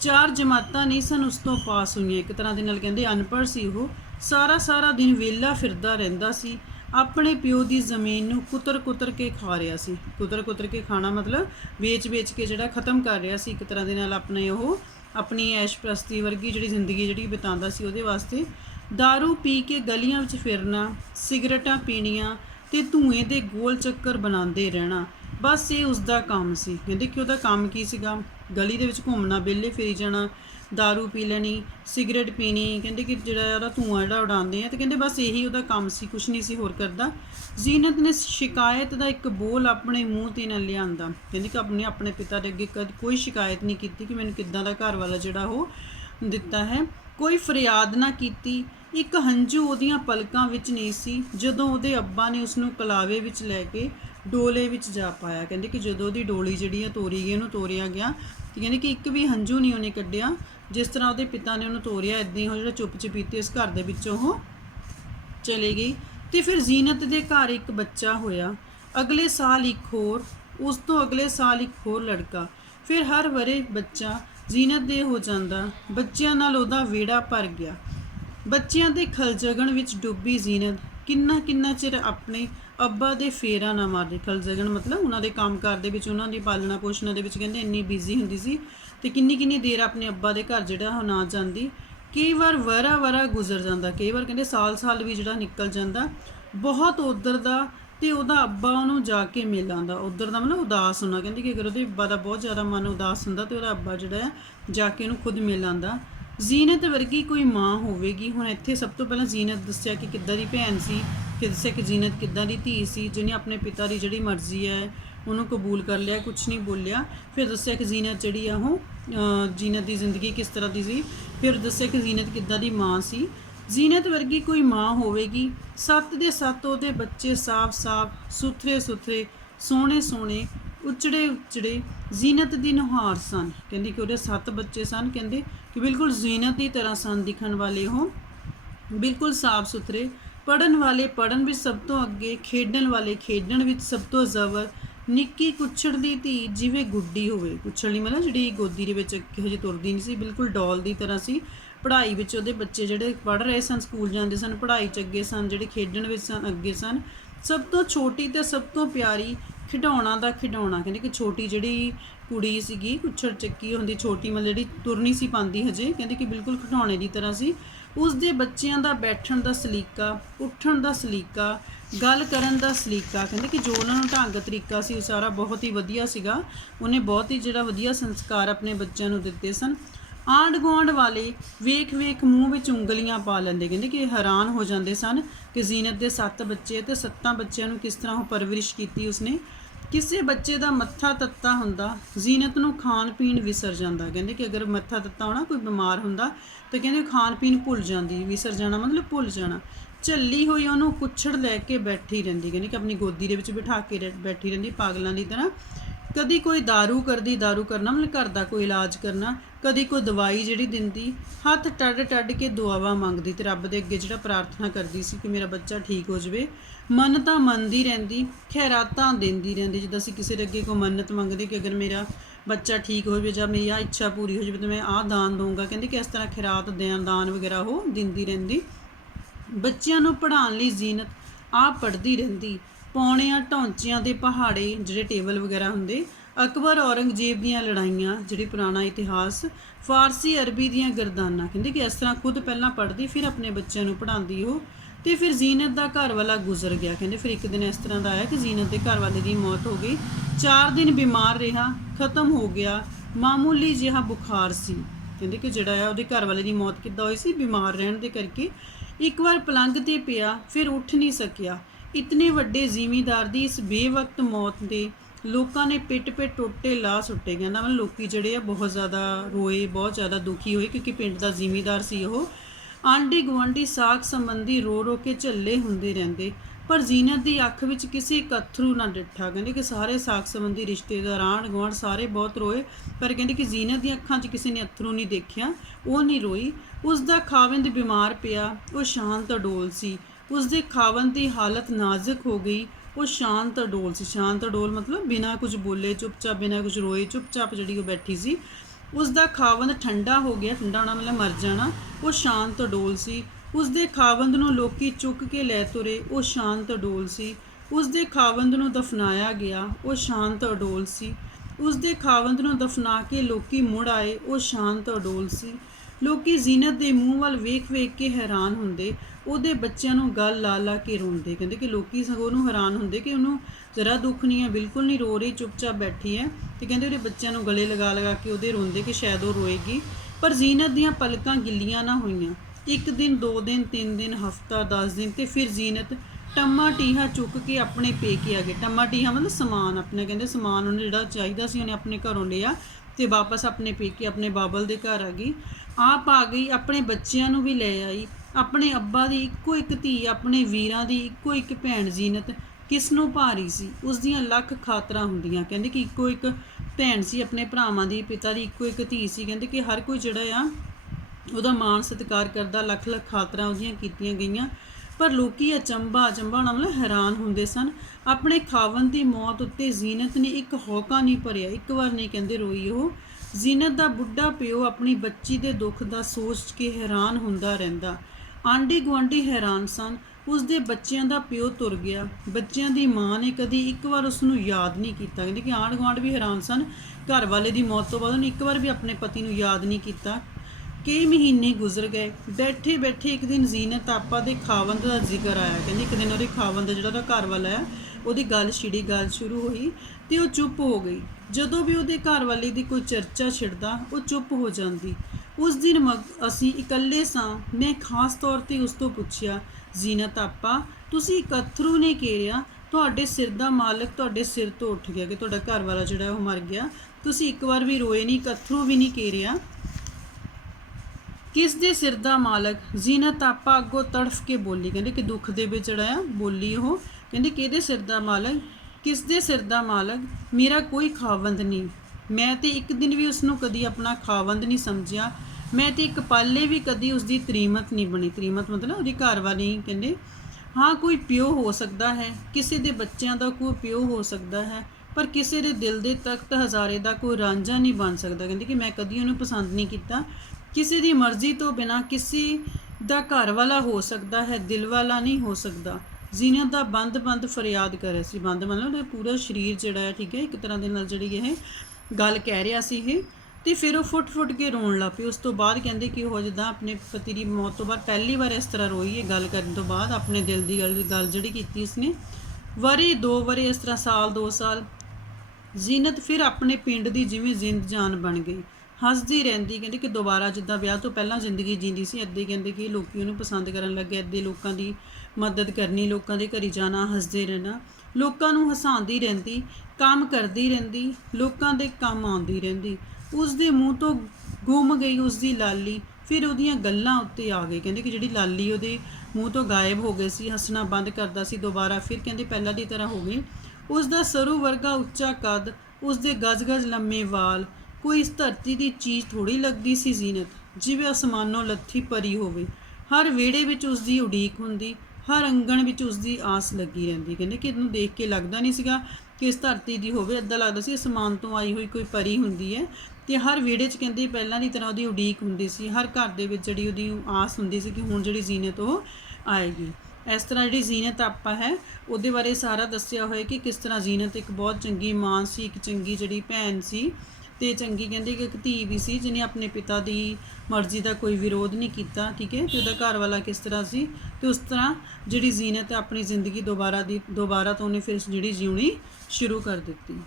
4 ਜਮਾਤਾਂ ਨਹੀਂ ਸਨ ਉਸ ਤੋਂ ਪਾਸ ਹੋਈਆਂ। ਇੱਕ ਤਰ੍ਹਾਂ ਦੇ ਨਾਲ ਕਹਿੰਦੇ ਅਨਪੜ੍ਹ ਸੀ ਉਹ। ਸਾਰਾ ਦਿਨ ਵਿਹਲਾ ਫਿਰਦਾ ਰਹਿੰਦਾ ਸੀ। ਆਪਣੇ ਪਿਓ ਦੀ ਜ਼ਮੀਨ ਨੂੰ ਕੁਤਰ ਕੇ ਖਾ ਰਿਹਾ ਸੀ। ਕੁਤਰ ਕੇ ਖਾਣਾ ਮਤਲਬ ਵੇਚ ਕੇ ਜਿਹੜਾ ਖ਼ਤਮ ਕਰ ਰਿਹਾ ਸੀ ਇੱਕ ਤਰ੍ਹਾਂ ਦੇ ਨਾਲ ਆਪਣੇ ਉਹ ਆਪਣੀ ਐਸ਼ ਪ੍ਰਸਤੀ ਵਰਗੀ ਜਿਹੜੀ ਜ਼ਿੰਦਗੀ ਜਿਹੜੀ ਬਿਤਾਉਂਦਾ ਸੀ ਉਹਦੇ ਵਾਸਤੇ। दारू ਪੀ ਕੇ ਗਲੀਆਂ ਵਿੱਚ ਫਿਰਨਾ, ਸਿਗਰਟਾਂ ਪੀਣੀਆਂ ਤੇ ਧੂਏ ਦੇ ਗੋਲ ਚੱਕਰ ਬਣਾਉਂਦੇ ਰਹਿਣਾ, ਬਸ ਇਹ ਉਸਦਾ ਕੰਮ ਸੀ। ਕਹਿੰਦੇ ਕਿ ਉਹਦਾ ਕੰਮ ਕੀ ਸੀਗਾ? ਗਲੀ ਦੇ ਵਿੱਚ ਘੁੰਮਣਾ, ਵਿਹਲੇ ਫਿਰੀ ਜਾਣਾ, दारू ਪੀ ਲੈਣੀ, ਸਿਗਰਟ ਪੀਣੀ। ਕਹਿੰਦੇ ਕਿ ਜਿਹੜਾ ਉਹਦਾ ਧੂੰਆਂ ਜਿਹੜਾ ਉਡਾਉਂਦੇ ਆ, ਤੇ ਕਹਿੰਦੇ ਬਸ ਇਹੀ ਉਹਦਾ ਕੰਮ ਸੀ, ਕੁਛ ਨਹੀਂ ਸੀ ਹੋਰ ਕਰਦਾ। ਜ਼ੀਨਤ ਨੇ ਸ਼ਿਕਾਇਤ ਦਾ ਇੱਕ ਬੋਲ ਆਪਣੇ ਮੂੰਹ 'ਤੇ ਨਾ ਲਿਆਂਦਾ। ਕਹਿੰਦੇ ਕਿ ਆਪਣੇ ਪਿਤਾ ਦੇ ਅੱਗੇ ਕਦੇ ਕੋਈ ਸ਼ਿਕਾਇਤ ਨਹੀਂ ਕੀਤੀ ਕਿ ਮੈਨੂੰ ਕਿੱਦਾਂ ਦਾ ਘਰ ਵਾਲਾ ਜਿਹੜਾ ਉਹ ਦਿੱਤਾ ਹੈ। ਕੋਈ ਫਰਿਆਦ ਨਾ ਕੀਤੀ। ਇੱਕ ਹੰਝੂ ਉਹਦੀਆਂ ਪਲਕਾਂ ਵਿੱਚ ਨਹੀਂ ਸੀ ਜਦੋਂ ਉਹਦੇ ਅੱਬਾ ਨੇ ਉਸਨੂੰ ਕਲਾਵੇ ਵਿੱਚ ਲੈ ਕੇ ਡੋਲੇ ਵਿੱਚ ਜਾ ਪਾਇਆ। ਕਹਿੰਦੇ ਕਿ ਜਦੋਂ ਉਹਦੀ ਡੋਲੀ ਜਿਹੜੀ ਆ ਤੋਰੀ ਗਈ, ਉਹਨੂੰ ਤੋਰਿਆ ਗਿਆ, ਤੇ ਕਹਿੰਦੇ ਕਿ ਇੱਕ ਵੀ ਹੰਝੂ ਨਹੀਂ ਉਹਨੇ ਕੱਢਿਆ। ਜਿਸ ਤਰ੍ਹਾਂ ਉਹਦੇ ਪਿਤਾ ਨੇ ਉਹਨੂੰ ਤੋਰਿਆ, ਇੱਦਾਂ ਹੀ ਉਹ ਜਿਹੜਾ ਚੁੱਪ ਚਪੀਤੇ ਇਸ ਘਰ ਦੇ ਵਿੱਚੋਂ ਉਹ ਚਲੇ ਗਈ। ਤੇ ਫਿਰ ਜ਼ੀਨਤ ਦੇ ਘਰ ਇੱਕ ਬੱਚਾ ਹੋਇਆ। ਅਗਲੇ ਸਾਲ ਇੱਕ ਹੋਰ, ਉਸ ਤੋਂ ਅਗਲੇ ਸਾਲ ਇੱਕ ਹੋਰ ਲੜਕਾ। ਫਿਰ ਹਰ ਵਰੇ ਬੱਚਾ ਜ਼ੀਨਤ ਦੇ ਹੋ ਜਾਂਦਾ। ਬੱਚਿਆਂ ਨਾਲ ਉਹਦਾ ਵਿਹੜਾ ਭਰ ਗਿਆ। ਬੱਚਿਆਂ ਦੇ ਖਲਜਗਣ ਵਿੱਚ ਡੁੱਬੀ ਜ਼ੀਨਤ ਕਿੰਨਾ ਚਿਰ ਆਪਣੇ ਅੱਬਾ ਦੇ ਫੇਰਾ ਨਾ ਮਾਰਦੀ। ਖਲਜਗਣ ਮਤਲਬ ਉਹਨਾਂ ਦੇ ਕੰਮਕਾਰ ਦੇ ਵਿੱਚ, ਉਹਨਾਂ ਦੀ ਪਾਲਣਾ ਪੋਸ਼ਣ ਦੇ ਵਿੱਚ ਕਹਿੰਦੇ ਇੰਨੀ ਬਿਜ਼ੀ ਹੁੰਦੀ ਸੀ, ਤੇ ਕਿੰਨੀ ਦੇਰ ਆਪਣੇ ਅੱਬਾ ਦੇ ਘਰ ਜਿਹੜਾ ਉਹ ਨਾ ਜਾਂਦੀ। ਕਈ ਵਾਰ ਵਰਾ ਗੁਜ਼ਰ ਜਾਂਦਾ, ਕਈ ਵਾਰ ਕਹਿੰਦੇ ਸਾਲ ਵੀ ਜਿਹੜਾ ਨਿਕਲ ਜਾਂਦਾ। ਬਹੁਤ ਉਧਰ ਦਾ ਤੇ ਉਹਦਾ ਅੱਬਾ ਉਹਨੂੰ ਜਾ ਕੇ ਮਿਲ ਆਉਂਦਾ। ਉਧਰ ਦਾ ਮਤਲਬ ਉਦਾਸ ਹੋਣਾ। ਕਹਿੰਦੇ ਕਿ ਅਗਰ ਉਹਦੇ ਅੱਬਾ ਦਾ ਬਹੁਤ ਜ਼ਿਆਦਾ ਮਨ ਉਦਾਸ ਹੁੰਦਾ ਤੇ ਉਹਦਾ ਅੱਬਾ ਜਿਹੜਾ ਹੈ ਜਾ ਕੇ ਉਹਨੂੰ ਖੁਦ ਮਿਲ ਆਉਂਦਾ। ਜ਼ੀਨਤ ਵਰਗੀ ਕੋਈ ਮਾਂ ਹੋਵੇਗੀ। ਹੁਣ ਇੱਥੇ ਸਭ ਤੋਂ ਪਹਿਲਾਂ ਜ਼ੀਨਤ ਦੱਸਿਆ ਕਿ ਕਿੱਦਾਂ ਦੀ ਭੈਣ ਸੀ, ਕਿ ਦੱਸਿਆ ਕਿ ਜ਼ੀਨਤ ਕਿੱਦਾਂ ਦੀ ਧੀ ਸੀ ਜਿਹਨੇ ਆਪਣੇ ਪਿਤਾ ਦੀ ਜਿਹੜੀ ਮਰਜ਼ੀ ਹੈ ਉਹਨੂੰ ਕਬੂਲ ਕਰ ਲਿਆ, ਕੁਛ ਨਹੀਂ ਬੋਲਿਆ। ਫਿਰ ਦੱਸਿਆ ਕਿ ਜ਼ੀਨਤ ਜਿਹੜੀ ਆ ਉਹ ਜ਼ੀਨਤ ਦੀ ਜ਼ਿੰਦਗੀ ਕਿਸ ਤਰ੍ਹਾਂ ਦੀ ਸੀ। ਫਿਰ ਦੱਸਿਆ ਕਿ ਜ਼ੀਨਤ ਕਿੱਦਾਂ ਦੀ ਮਾਂ ਸੀ। ਜ਼ੀਨਤ ਵਰਗੀ ਕੋਈ ਮਾਂ ਹੋਵੇਗੀ। 7 ਦੇ 7 ਉਹਦੇ ਬੱਚੇ ਸਾਫ਼ ਸੁਥਰੇ ਸੋਹਣੇ ਉੱਚੜੇ ਜ਼ੀਨਤ ਦੀ ਨੁਹਾਰ ਸਨ। ਕਹਿੰਦੀ ਕਿ ਉਹਦੇ 7 ਬੱਚੇ ਸਨ। ਕਹਿੰਦੇ ਕਿ ਬਿਲਕੁਲ ਜ਼ੀਨਤ ਦੀ ਤਰ੍ਹਾਂ ਸਨ ਦਿਖਣ ਵਾਲੇ ਉਹ, ਬਿਲਕੁਲ ਸਾਫ਼ ਸੁਥਰੇ। ਪੜ੍ਹਨ ਵਾਲੇ ਪੜ੍ਹਨ ਵਿੱਚ ਸਭ ਤੋਂ ਅੱਗੇ, ਖੇਡਣ ਵਾਲੇ ਖੇਡਣ ਵਿੱਚ ਸਭ ਤੋਂ ਜ਼ਬਰ। ਨਿੱਕੀ ਕੁੱਛੜ ਦੀ ਧੀ ਜਿਵੇਂ ਗੁੱਡੀ ਹੋਵੇ। ਕੁੱਛੜੀ ਮਤਲਬ ਜਿਹੜੀ ਗੋਦੀ ਦੇ ਵਿੱਚ ਕਿਹੋ ਜਿਹੀ ਤੁਰਦੀ ਨਹੀਂ ਸੀ, ਬਿਲਕੁਲ ਡੋਲ ਦੀ ਤਰ੍ਹਾਂ ਸੀ। ਪੜ੍ਹਾਈ ਵਿੱਚ ਉਹਦੇ ਬੱਚੇ ਜਿਹੜੇ ਪੜ੍ਹ ਰਹੇ ਸਨ, ਸਕੂਲ ਜਾਂਦੇ ਸਨ, ਪੜ੍ਹਾਈ 'ਚ ਅੱਗੇ ਸਨ, ਜਿਹੜੇ ਖੇਡਣ ਵਿੱਚ ਸਨ ਅੱਗੇ ਸਨ। ਸਭ ਤੋਂ ਛੋਟੀ ਤੇ ਸਭ ਤੋਂ ਪਿਆਰੀ, ਖਿਡੌਣਾ ਦਾ ਖਿਡੌਣਾ। ਕਹਿੰਦੇ ਕਿ ਛੋਟੀ ਜਿਹੜੀ ਕੁੜੀ ਸੀਗੀ, ਕੁੱਛੜ ਚੱਕੀ ਹੁੰਦੀ ਛੋਟੀ, ਮਤਲਬ ਜਿਹੜੀ ਤੁਰ ਨਹੀਂ ਸੀ ਪਾਉਂਦੀ ਹਜੇ, ਕਹਿੰਦੇ ਕਿ ਬਿਲਕੁਲ ਖਿਡੌਣੇ ਦੀ ਤਰ੍ਹਾਂ ਸੀ। ਉਸ ਦੇ ਬੱਚਿਆਂ ਦਾ ਬੈਠਣ ਦਾ ਸਲੀਕਾ, ਉੱਠਣ ਦਾ ਸਲੀਕਾ, ਗੱਲ ਕਰਨ ਦਾ ਸਲੀਕਾ। ਕਹਿੰਦੇ ਕਿ ਜੋ ਉਹਨਾਂ ਨੂੰ ਢੰਗ ਤਰੀਕਾ ਸੀ ਉਹ ਸਾਰਾ ਬਹੁਤ ਹੀ ਵਧੀਆ ਸੀਗਾ। ਉਹਨੇ ਬਹੁਤ ਹੀ ਜਿਹੜਾ ਵਧੀਆ ਸੰਸਕਾਰ ਆਪਣੇ ਬੱਚਿਆਂ ਨੂੰ ਦਿੱਤੇ ਸਨ। ਆਂਢ ਗੁਆਂਢ ਵਾਲੇ ਵੇਖ ਮੂੰਹ ਵਿੱਚ ਉਂਗਲੀਆਂ ਪਾ ਲੈਂਦੇ। ਕਹਿੰਦੇ ਕਿ ਹੈਰਾਨ ਹੋ ਜਾਂਦੇ ਸਨ ਕਿ ਜ਼ੀਨਤ ਦੇ 7 ਬੱਚੇ ਤੇ 7 ਬੱਚਿਆਂ ਨੂੰ ਕਿਸ ਤਰ੍ਹਾਂ ਉਹ ਪਰਵਰਿਸ਼ ਕੀਤੀ ਉਸਨੇ। ਕਿਸੇ ਬੱਚੇ ਦਾ ਮੱਥਾ ਤੱਤਾ ਹੁੰਦਾ, ਜ਼ੀਨਤ ਨੂੰ ਖਾਣ ਪੀਣ ਵਿਸਰ ਜਾਂਦਾ। ਕਹਿੰਦੇ ਕਿ ਅਗਰ ਮੱਥਾ ਤੱਤਾ ਹੋਣਾ, ਕੋਈ ਬਿਮਾਰ ਹੁੰਦਾ, ਤਾਂ ਕਹਿੰਦੇ ਖਾਣ ਪੀਣ ਭੁੱਲ ਜਾਂਦੀ। ਵਿਸਰ ਜਾਣਾ ਮਤਲਬ ਭੁੱਲ ਜਾਣਾ। ਝੱਲੀ ਹੋਈ ਉਹਨੂੰ ਕੁੱਛੜ ਲੈ ਕੇ ਬੈਠੀ ਰਹਿੰਦੀ। ਕਹਿੰਦੀ ਕਿ ਆਪਣੀ ਗੋਦੀ ਦੇ ਵਿੱਚ ਬਿਠਾ ਕੇ ਬੈਠੀ ਰਹਿੰਦੀ ਪਾਗਲਾਂ ਦੀ ਤਰ੍ਹਾਂ। ਕਦੀ ਕੋਈ दारू ਕਰਦੀ, दारू ਕਰਨਾ ਮਤਲਬ ਘਰ ਦਾ ਕੋਈ ਇਲਾਜ ਕਰਨਾ, ਕਦੀ ਕੋਈ ਦਵਾਈ ਜਿਹੜੀ ਦਿੰਦੀ। ਹੱਥ ਟੱਡ ਕੇ ਦੁਆਵਾਂ ਮੰਗਦੀ ਤੇ ਰੱਬ ਦੇ ਅੱਗੇ ਜਿਹੜਾ ਪ੍ਰਾਰਥਨਾ ਕਰਦੀ ਸੀ ਕਿ ਮੇਰਾ ਬੱਚਾ ਠੀਕ ਹੋ ਜਾਵੇ। ਮੰਨਤਾਂ ਮੰਨਦੀ ਰਹਿੰਦੀ, ਖੈਰਾਤਾਂ ਦਿੰਦੀ ਰਹਿੰਦੀ। ਜਿੱਦਾਂ ਅਸੀਂ ਕਿਸੇ ਦੇ ਅੱਗੇ ਕੋਈ ਮੰਨਤ ਮੰਗਦੇ ਕਿ ਅਗਰ ਮੇਰਾ ਬੱਚਾ ਠੀਕ ਹੋ ਜਾਵੇ ਜਾਂ ਮੇਰੀ ਆਹ ਇੱਛਾ ਪੂਰੀ ਹੋ ਜਾਵੇ ਤਾਂ ਮੈਂ ਆਹ ਦਾਨ ਦਊਂਗਾ। ਕਹਿੰਦੇ ਕਿ ਇਸ ਤਰ੍ਹਾਂ ਖੈਰਾਤ ਦਾਨ ਵਗੈਰਾ ਉਹ ਦਿੰਦੀ ਰਹਿੰਦੀ। ਬੱਚਿਆਂ ਨੂੰ ਪੜ੍ਹਾਉਣ ਲਈ ਜ਼ੀਨਤ ਆਪ ਪੜ੍ਹਦੀ ਰਹਿੰਦੀ। ਪੌਣਿਆਂ ਢੌਂਚਿਆਂ ਦੇ ਪਹਾੜੇ, ਜਿਹੜੇ ਟੇਬਲ ਵਗੈਰਾ ਹੁੰਦੇ, ਅਕਬਰ ਔਰੰਗਜ਼ੇਬ ਦੀਆਂ ਲੜਾਈਆਂ, ਜਿਹੜੀ ਪੁਰਾਣਾ ਇਤਿਹਾਸ, ਫਾਰਸੀ ਅਰਬੀ ਦੀਆਂ ਗਰਦਾਨਾਂ। ਕਹਿੰਦੇ ਕਿ ਇਸ ਤਰ੍ਹਾਂ ਖੁਦ ਪਹਿਲਾਂ ਪੜ੍ਹਦੀ ਫਿਰ ਆਪਣੇ ਬੱਚਿਆਂ ਨੂੰ ਪੜ੍ਹਾਉਂਦੀ ਉਹ। ਤੇ ਫਿਰ ਜ਼ੀਨਤ ਦਾ ਘਰ ਵਾਲਾ ਗੁਜ਼ਰ ਗਿਆ। ਕਹਿੰਦੇ ਫਿਰ ਇੱਕ ਦਿਨ ਇਸ ਤਰ੍ਹਾਂ ਦਾ ਆਇਆ ਕਿ ਜ਼ੀਨਤ ਦੇ ਘਰ ਵਾਲੇ ਦੀ ਮੌਤ ਹੋ ਗਈ। 4 ਦਿਨ ਬਿਮਾਰ ਰਿਹਾ, ਖਤਮ ਹੋ ਗਿਆ। ਮਾਮੂਲੀ ਜਿਹਾ ਬੁਖਾਰ ਸੀ। ਕਹਿੰਦੇ ਕਿ ਜਿਹੜਾ ਆ ਉਹਦੇ ਘਰ ਵਾਲੇ ਦੀ ਮੌਤ ਕਿੱਦਾਂ ਹੋਈ ਸੀ? ਬਿਮਾਰ ਰਹਿਣ ਦੇ ਕਰਕੇ। ਇੱਕ ਵਾਰ ਪਲੰਘ 'ਤੇ ਪਿਆ, ਫਿਰ ਉੱਠ ਨਹੀਂ ਸਕਿਆ। ਇਤਨੇ ਵੱਡੇ ਜ਼ਿਮੀਂਦਾਰ ਦੀ ਇਸ ਬੇਵਕਤ ਮੌਤ ਦੇ ਲੋਕਾਂ ਨੇ ਪਿੱਟ ਟੋਟੇ ਲਾ ਸੁੱਟੇ। ਕਹਿੰਦਾ ਮਤਲਬ ਲੋਕੀ ਜਿਹੜੇ ਆ ਬਹੁਤ ਜ਼ਿਆਦਾ ਰੋਏ, ਬਹੁਤ ਜ਼ਿਆਦਾ ਦੁਖੀ ਹੋਏ, ਕਿਉਂਕਿ ਪਿੰਡ ਦਾ ਜ਼ਿਮੀਂਦਾਰ ਸੀ ਉਹ। ਆਂਢੀ ਗੁਆਂਢੀ ਸਾਕ ਸੰਬੰਧੀ ਰੋ ਕੇ ਝੱਲੇ ਹੁੰਦੇ ਰਹਿੰਦੇ। ਪਰ ਜ਼ੀਨਤ ਦੀ ਅੱਖ ਵਿੱਚ ਕਿਸੇ ਇੱਕ ਅੱਥਰੂ ਨਾ ਡਿੱਠਾ। ਕਹਿੰਦੇ ਕਿ ਸਾਰੇ ਸਾਕ ਸੰਬੰਧੀ ਰਿਸ਼ਤੇਦਾਰ ਆਂਢ ਗੁਆਂਢ ਸਾਰੇ ਬਹੁਤ ਰੋਏ, ਪਰ ਕਹਿੰਦੇ ਕਿ ਜ਼ੀਨਤ ਦੀਆਂ ਅੱਖਾਂ 'ਚ ਕਿਸੇ ਨੇ ਅੱਥਰੂ ਨਹੀਂ ਦੇਖਿਆ, ਉਹ ਨਹੀਂ ਰੋਈ। ਉਸ ਦਾ ਖਾਵੰਦ ਬਿਮਾਰ ਪਿਆ, ਉਹ ਸ਼ਾਂਤ ਅਡੋਲ ਸੀ। ਉਸ ਦੇ ਖਾਵੰਦ ਦੀ ਹਾਲਤ ਨਾਜ਼ੁਕ ਹੋ ਗਈ, ਉਹ ਸ਼ਾਂਤ ਅਡੋਲ ਸੀ। ਸ਼ਾਂਤ ਅਡੋਲ ਮਤਲਬ ਬਿਨਾਂ ਕੁਝ ਬੋਲੇ, ਚੁੱਪਚਾਪ, ਬਿਨਾਂ ਕੁਝ ਰੋਏ, ਚੁੱਪਚਾਪ ਜਿਹੜੀ ਉਹ ਬੈਠੀ ਸੀ। ਉਸ ਦਾ ਖਾਵੰਦ ਠੰਡਾ ਹੋ ਗਿਆ, ਠੰਡਾ ਹੋਣਾ ਮਤਲਬ ਮਰ ਜਾਣਾ, ਉਹ ਸ਼ਾਂਤ ਅਡੋਲ ਸੀ। ਉਸ ਦੇ ਖਾਵੰਦ ਨੂੰ ਲੋਕੀ ਚੁੱਕ ਕੇ ਲੈ ਤੁਰੇ, ਉਹ ਸ਼ਾਂਤ ਅਡੋਲ ਸੀ। ਉਸ ਦੇ ਖਾਵੰਦ ਨੂੰ ਦਫਨਾਇਆ ਗਿਆ, ਉਹ ਸ਼ਾਂਤ ਅਡੋਲ ਸੀ। ਉਸ ਦੇ ਖਾਵੰਦ ਨੂੰ ਦਫਨਾ ਕੇ ਲੋਕੀ ਮੁੜ ਆਏ, ਉਹ ਸ਼ਾਂਤ ਅਡੋਲ ਸੀ। ਲੋਕੀ ਜ਼ੀਨਤ ਦੇ ਮੂੰਹ ਵੱਲ ਵੇਖ ਵੇਖ ਕੇ ਹੈਰਾਨ ਹੁੰਦੇ, ਉਹਦੇ ਬੱਚਿਆਂ ਨੂੰ ਗਲ ਲਾ ਲਾ ਕੇ ਰੋਂਦੇ। ਕਹਿੰਦੇ ਕਿ ਲੋਕੀ ਸਗੋਂ ਉਹਨੂੰ ਹੈਰਾਨ ਹੁੰਦੇ ਕਿ ਉਹਨੂੰ ਜ਼ਰਾ ਦੁੱਖ ਨਹੀਂ ਹੈ, ਬਿਲਕੁਲ ਨਹੀਂ ਰੋ ਰਹੀ, ਚੁੱਪਚਾਪ ਬੈਠੀ ਹੈ। ਤੇ ਕਹਿੰਦੇ ਉਹਦੇ ਬੱਚਿਆਂ ਨੂੰ ਗਲੇ ਲਗਾ ਲਗਾ ਕੇ ਉਹਦੇ ਰੋਂਦੇ ਕਿ ਸ਼ਾਇਦ ਉਹ ਰੋਏਗੀ। ਪਰ ਜ਼ੀਨਤ ਦੀਆਂ ਪਲਕਾਂ ਗਿੱਲੀਆਂ ਨਾ ਹੋਈਆਂ। ਇੱਕ ਦਿਨ, 2 ਦਿਨ, 3 ਦਿਨ, ਹਫ਼ਤਾ, 10 ਦਿਨ, ਤੇ ਫਿਰ ਜ਼ੀਨਤ ਟੰਮਾ ਟੀਹਾ ਚੁੱਕ ਕੇ ਆਪਣੇ ਪੇਕੇ ਆ ਗਏ। ਟੰਮਾ ਟੀਹਾ ਮਤਲਬ ਸਮਾਨ ਆਪਣਾ, ਕਹਿੰਦੇ ਸਮਾਨ ਉਹਨੇ ਜਿਹੜਾ ਚਾਹੀਦਾ ਸੀ ਉਹਨੇ ਆਪਣੇ ਘਰੋਂ ਲਿਆ ਤੇ ਵਾਪਸ ਆਪਣੇ ਪੇਕੇ, ਆਪਣੇ ਬਾਬਲ ਦੇ ਘਰ ਆ ਗਈ। ਆਪ ਆ ਗਈ, ਆਪਣੇ ਬੱਚਿਆਂ ਨੂੰ ਵੀ ਲੈ ਆਈ। ਆਪਣੇ ਅੱਬਾ ਦੀ ਇੱਕੋ ਇੱਕ ਧੀ, ਆਪਣੇ ਵੀਰਾਂ ਦੀ ਇੱਕੋ ਇੱਕ ਭੈਣ ਜ਼ੀਨਤ ਕਿਸ ਨੂੰ ਭਾਰੀ ਸੀ। ਉਸ ਦੀਆਂ ਲੱਖ ਖਾਤਰਾਂ ਹੁੰਦੀਆਂ। ਕਹਿੰਦੇ ਕਿ ਇੱਕੋ ਇੱਕ ਭੈਣ ਸੀ ਆਪਣੇ ਭਰਾਵਾਂ ਦੀ, ਪਿਤਾ ਦੀ ਇੱਕੋ ਇੱਕ ਧੀ ਸੀ। ਕਹਿੰਦੇ ਕਿ ਹਰ ਕੋਈ ਜਿਹੜਾ ਆ ਉਹਦਾ ਮਾਣ ਸਤਿਕਾਰ ਕਰਦਾ, ਲੱਖ ਲੱਖ ਖਾਤਰਾਂ ਉਹਦੀਆਂ ਕੀਤੀਆਂ ਗਈਆਂ। ਪਰ ਲੋਕੀ ਅਚੰਭਾ ਹੋਣਾ ਮਤਲਬ ਹੈਰਾਨ ਹੁੰਦੇ ਸਨ। ਆਪਣੇ ਖਾਵੰਦ ਦੀ ਮੌਤ ਉੱਤੇ ਜ਼ੀਨਤ ਨੇ ਇੱਕ ਹੌਕਾ ਨਹੀਂ ਭਰਿਆ, ਇੱਕ ਵਾਰ ਨਹੀਂ ਕਹਿੰਦੇ ਰੋਈ ਉਹ। ਜ਼ੀਨਤ ਦਾ ਬੁੱਢਾ ਪਿਓ ਆਪਣੀ ਬੱਚੀ ਦੇ ਦੁੱਖ ਦਾ ਸੋਚ ਕੇ ਹੈਰਾਨ ਹੁੰਦਾ ਰਹਿੰਦਾ। ਆਂਢੀ ਗੁਆਂਢੀ ਹੈਰਾਨ ਸਨ। ਉਸ ਦੇ ਬੱਚਿਆਂ ਦਾ ਪਿਓ ਤੁਰ ਗਿਆ। ਬੱਚਿਆਂ ਦੀ ਮਾਂ ਨੇ ਕਦੀ ਇੱਕ ਵਾਰ ਉਸ ਨੂੰ ਯਾਦ ਨਹੀਂ ਕੀਤਾ। ਕਹਿੰਦੇ ਕਿ ਆਂਢ ਗੁਆਂਢ ਵੀ ਹੈਰਾਨ ਸਨ। ਘਰ ਵਾਲੇ ਦੀ ਮੌਤ ਤੋਂ ਬਾਅਦ ਉਹਨੇ ਇੱਕ ਵਾਰ ਵੀ ਆਪਣੇ ਪਤੀ ਨੂੰ ਯਾਦ ਨਹੀਂ ਕੀਤਾ। ਕਈ ਮਹੀਨੇ ਗੁਜ਼ਰ ਗਏ। ਬੈਠੇ ਬੈਠੇ ਇੱਕ ਦਿਨ ਜ਼ੀਨਤ ਆਪਾ ਦੇ ਖਾਵੰਦ ਦਾ ਜ਼ਿਕਰ ਆਇਆ। ਕਹਿੰਦੇ ਇੱਕ ਦਿਨ ਉਹਦੇ ਖਾਵੰਦ ਜਿਹੜਾ ਉਹਦਾ ਘਰ ਵਾਲਾ ਹੈ ਉਹਦੀ ਗੱਲ ਸ਼ੁਰੂ ਹੋਈ ਤੇ ਉਹ ਚੁੱਪ ਹੋ ਗਈ। ਜਦੋਂ ਵੀ ਉਹਦੇ ਘਰ ਵਾਲੇ ਦੀ ਕੋਈ ਚਰਚਾ ਛਿੜਦਾ ਉਹ ਚੁੱਪ ਹੋ ਜਾਂਦੀ। ਉਸ ਦਿਨ ਅਸੀਂ ਇਕੱਲੇ ਸਾਂ। ਮੈਂ ਖਾਸ ਤੌਰ 'ਤੇ ਉਸ ਤੋਂ ਪੁੱਛਿਆ, ਜ਼ੀਨਤ ਆਪਾ, ਤੁਸੀਂ ਇੱਕ ਅੱਥਰੂ ਨਹੀਂ ਕੇਰਿਆ? ਤੁਹਾਡੇ ਸਿਰ ਦਾ ਮਾਲਕ ਤੁਹਾਡੇ ਸਿਰ ਤੋਂ ਉੱਠ ਗਿਆ ਕਿ ਤੁਹਾਡਾ ਘਰ ਵਾਲਾ ਜਿਹੜਾ ਉਹ ਮਰ ਗਿਆ, ਤੁਸੀਂ ਇੱਕ ਵਾਰ ਵੀ ਰੋਏ ਨਹੀਂ, ਇੱਕ ਅੱਥਰੂ ਵੀ ਨਹੀਂ ਕੇਰਿਆ। ਕਿਸ ਦੇ ਸਿਰ ਦਾ ਮਾਲਕ? ਜ਼ੀਨਤ ਆਪਾ ਅੱਗੋਂ ਤੜਫ ਕੇ ਬੋਲੀ। ਕਹਿੰਦੇ ਕਿ ਦੁੱਖ ਦੇ ਵਿੱਚ ਜਿਹੜਾ ਆ ਬੋਲੀ ਉਹ। ਕਹਿੰਦੇ ਕਿਹਦੇ ਸਿਰ ਦਾ ਮਾਲਕ? ਕਿਸ ਦੇ ਸਿਰ ਦਾ ਮਾਲਕ? ਮੇਰਾ ਕੋਈ ਖਾਵੰਦ ਨਹੀਂ। ਮੈਂ ਤੇ ਇੱਕ ਦਿਨ ਵੀ ਉਸ ਨੂੰ ਕਦੀ ਆਪਣਾ ਖਾਵੰਦ ਨਹੀਂ ਸਮਝਿਆ। ਮੈਂ ਤੇ ਇੱਕ ਪਾਲੇ ਵੀ ਕਦੀ ਉਸ ਦੀ ਤਰੀਮਤ ਨਹੀਂ ਬਣੀ। ਤਰੀਮਤ ਮਤਲਬ ਉਹਦੀ ਘਰ ਵਾਲੀ। ਕਹਿੰਦੇ ਹਾਂ, ਕੋਈ ਪਿਓ ਹੋ ਸਕਦਾ ਹੈ, ਕਿਸੇ ਦੇ ਬੱਚਿਆਂ ਦਾ ਕੋਈ ਪਿਓ ਹੋ ਸਕਦਾ ਹੈ, ਪਰ ਕਿਸੇ ਦੇ ਦਿਲ ਦੇ ਤਖਤ ਹਜ਼ਾਰੇ ਦਾ ਕੋਈ ਰਾਂਝਾ ਨਹੀਂ ਬਣ ਸਕਦਾ। ਕਹਿੰਦੇ ਕਿ ਮੈਂ ਕਦੀ ਉਹਨੂੰ ਪਸੰਦ ਨਹੀਂ ਕੀਤਾ। ਕਿਸੇ ਦੀ ਮਰਜ਼ੀ ਤੋਂ ਬਿਨਾਂ ਕਿਸੇ ਦਾ ਘਰ ਵਾਲਾ ਹੋ ਸਕਦਾ ਹੈ, ਦਿਲ ਵਾਲਾ ਨਹੀਂ ਹੋ ਸਕਦਾ। ਜ਼ੀਨਤ ਦਾ ਬੰਦ ਫਰਿਆਦ ਕਰ ਰਿਹਾ ਸੀ। ਬੰਦ ਮਤਲਬ ਉਹਦਾ ਪੂਰਾ ਸਰੀਰ ਜਿਹੜਾ ਹੈ, ਠੀਕ ਹੈ, ਇੱਕ ਤਰ੍ਹਾਂ ਦੇ ਨਾਲ ਜਿਹੜੀ ਇਹ ਗੱਲ ਕਹਿ ਰਿਹਾ ਸੀ ਇਹ। ਤੇ ਫਿਰ ਉਹ ਫੁੱਟ ਕੇ ਰੋਣ ਲੱਗ ਪਈ। ਉਸ ਤੋਂ ਬਾਅਦ ਕਹਿੰਦੇ ਕਿ ਉਹ ਜਿੱਦਾਂ ਆਪਣੇ ਪਤੀ ਦੀ ਮੌਤ ਤੋਂ ਬਾਅਦ ਪਹਿਲੀ ਵਾਰ ਇਸ ਤਰ੍ਹਾਂ ਰੋਈ ਹੈ। ਗੱਲ ਕਰਨ ਤੋਂ ਬਾਅਦ ਆਪਣੇ ਦਿਲ ਦੀ ਗੱਲ ਜਿਹੜੀ ਕੀਤੀ ਉਸਨੇ। ਵਰੇ 2 ਵਰੇ ਇਸ ਤਰ੍ਹਾਂ, ਸਾਲ 2 ਸਾਲ, ਜ਼ੀਨਤ ਫਿਰ ਆਪਣੇ ਪਿੰਡ ਦੀ ਜਿਵੇਂ ਜ਼ਿੰਦ ਜਾਨ ਬਣ ਗਈ। ਹੱਸਦੀ ਰਹਿੰਦੀ। ਕਹਿੰਦੇ ਕਿ ਦੁਬਾਰਾ ਜਿੱਦਾਂ ਵਿਆਹ ਤੋਂ ਪਹਿਲਾਂ ਜ਼ਿੰਦਗੀ ਜੀਂਦੀ ਸੀ, ਇੱਦਾਂ ਹੀ ਕਹਿੰਦੇ ਕਿ ਲੋਕੀ ਉਹਨੂੰ ਪਸੰਦ ਕਰਨ ਲੱਗੇ। ਇੱਦਾਂ ਲੋਕਾਂ ਦੀ ਮਦਦ ਕਰਨੀ, ਲੋਕਾਂ ਦੇ ਘਰੀ ਜਾਣਾ, ਹੱਸਦੇ ਰਹਿਣਾ, ਲੋਕਾਂ ਨੂੰ ਹਸਾਉਂਦੀ ਰਹਿੰਦੀ, ਕੰਮ ਕਰਦੀ ਰਹਿੰਦੀ, ਲੋਕਾਂ ਦੇ ਕੰਮ ਆਉਂਦੀ ਰਹਿੰਦੀ। ਉਸ ਦੇ ਮੂੰਹ ਤੋਂ ਗੁੰਮ ਗਈ ਉਸ ਦੀ ਲਾਲੀ, ਫਿਰ ਉਹਦੀਆਂ ਗੱਲਾਂ ਉੱਤੇ ਆ ਗਈ। ਕਹਿੰਦੇ ਕਿ ਜਿਹੜੀ ਲਾਲੀ ਉਹਦੇ ਮੂੰਹ ਤੋਂ ਗਾਇਬ ਹੋ ਗਈ ਸੀ, ਹੱਸਣਾ ਬੰਦ ਕਰਦਾ ਸੀ, ਦੁਬਾਰਾ ਫਿਰ ਕਹਿੰਦੇ ਪਹਿਲਾਂ ਦੀ ਤਰ੍ਹਾਂ ਹੋ ਗਈ। ਉਸ ਦਾ ਸਰੂ ਵਰਗਾ ਉੱਚਾ ਕੱਦ, ਉਸ ਦੇ ਗਜ਼ ਲੰਮੇ ਵਾਲ, ਕੋਈ ਇਸ ਧਰਤੀ ਦੀ ਚੀਜ਼ ਥੋੜ੍ਹੀ ਲੱਗਦੀ ਸੀ ਜ਼ੀਨਤ, ਜਿਵੇਂ ਅਸਮਾਨੋਂ ਲੱਥੀ ਪਰੀ ਹੋਵੇ। ਹਰ ਵਿਹੜੇ ਵਿੱਚ ਉਸ ਦੀ ਉਡੀਕ ਹੁੰਦੀ, ਹਰ ਅੰਗਣ ਵਿੱਚ ਉਸ ਦੀ ਆਸ ਲੱਗੀ ਰਹਿੰਦੀ। ਕਹਿੰਦੇ ਕਿ ਇਹਨੂੰ ਦੇਖ ਕੇ ਲੱਗਦਾ ਨਹੀਂ ਸੀਗਾ ਕਿ ਇਸ ਧਰਤੀ ਦੀ ਹੋਵੇ, ਇੱਦਾਂ ਲੱਗਦਾ ਸੀ ਅਸਮਾਨ ਤੋਂ ਆਈ ਹੋਈ ਕੋਈ ਪਰੀ ਹੁੰਦੀ ਹੈ। ਤੇ ਹਰ ਵਿਹੜੇ 'ਚ ਕਹਿੰਦੇ ਪਹਿਲਾਂ ਦੀ ਤਰ੍ਹਾਂ ਉਹਦੀ ਉਡੀਕ ਹੁੰਦੀ ਸੀ। ਹਰ ਘਰ ਦੇ ਵਿੱਚ ਜਿਹੜੀ ਉਹਦੀ ਆਸ ਹੁੰਦੀ ਸੀ ਕਿ ਹੁਣ ਜਿਹੜੀ ਜ਼ੀਨਤ ਉਹ ਆਏਗੀ। ਇਸ ਤਰ੍ਹਾਂ ਜਿਹੜੀ ਜ਼ੀਨਤ ਆਪਾ ਹੈ ਉਹਦੇ ਬਾਰੇ ਸਾਰਾ ਦੱਸਿਆ ਹੋਇਆ ਕਿ ਕਿਸ ਤਰ੍ਹਾਂ ਜ਼ੀਨਤ ਇੱਕ ਬਹੁਤ ਚੰਗੀ ਮਾਂ ਸੀ, ਇੱਕ ਚੰਗੀ ਜਿਹੜੀ ਭੈਣ ਸੀ, ਤੇ ਚੰਗੀ ਕਹਿੰਦੇ ਕਿ ਇੱਕ ਧੀ ਵੀ ਸੀ ਜਿਹਨੇ ਆਪਣੇ ਪਿਤਾ ਦੀ ਮਰਜ਼ੀ ਦਾ ਕੋਈ ਵਿਰੋਧ ਨਹੀਂ ਕੀਤਾ, ਠੀਕ ਹੈ। ਤੇ ਉਹਦਾ ਘਰ ਵਾਲਾ ਕਿਸ ਤਰ੍ਹਾਂ ਸੀ, ਤੇ ਉਸ ਤਰ੍ਹਾਂ ਜਿਹੜੀ ਜ਼ੀਨਤ ਆਪਣੀ ਜ਼ਿੰਦਗੀ ਦੁਬਾਰਾ ਤੋਂ ਉਹਨੇ ਫਿਰ ਜਿਹੜੀ ਜਿਉਣੀ ਸ਼ੁਰੂ ਕਰ ਦਿੱਤੀ।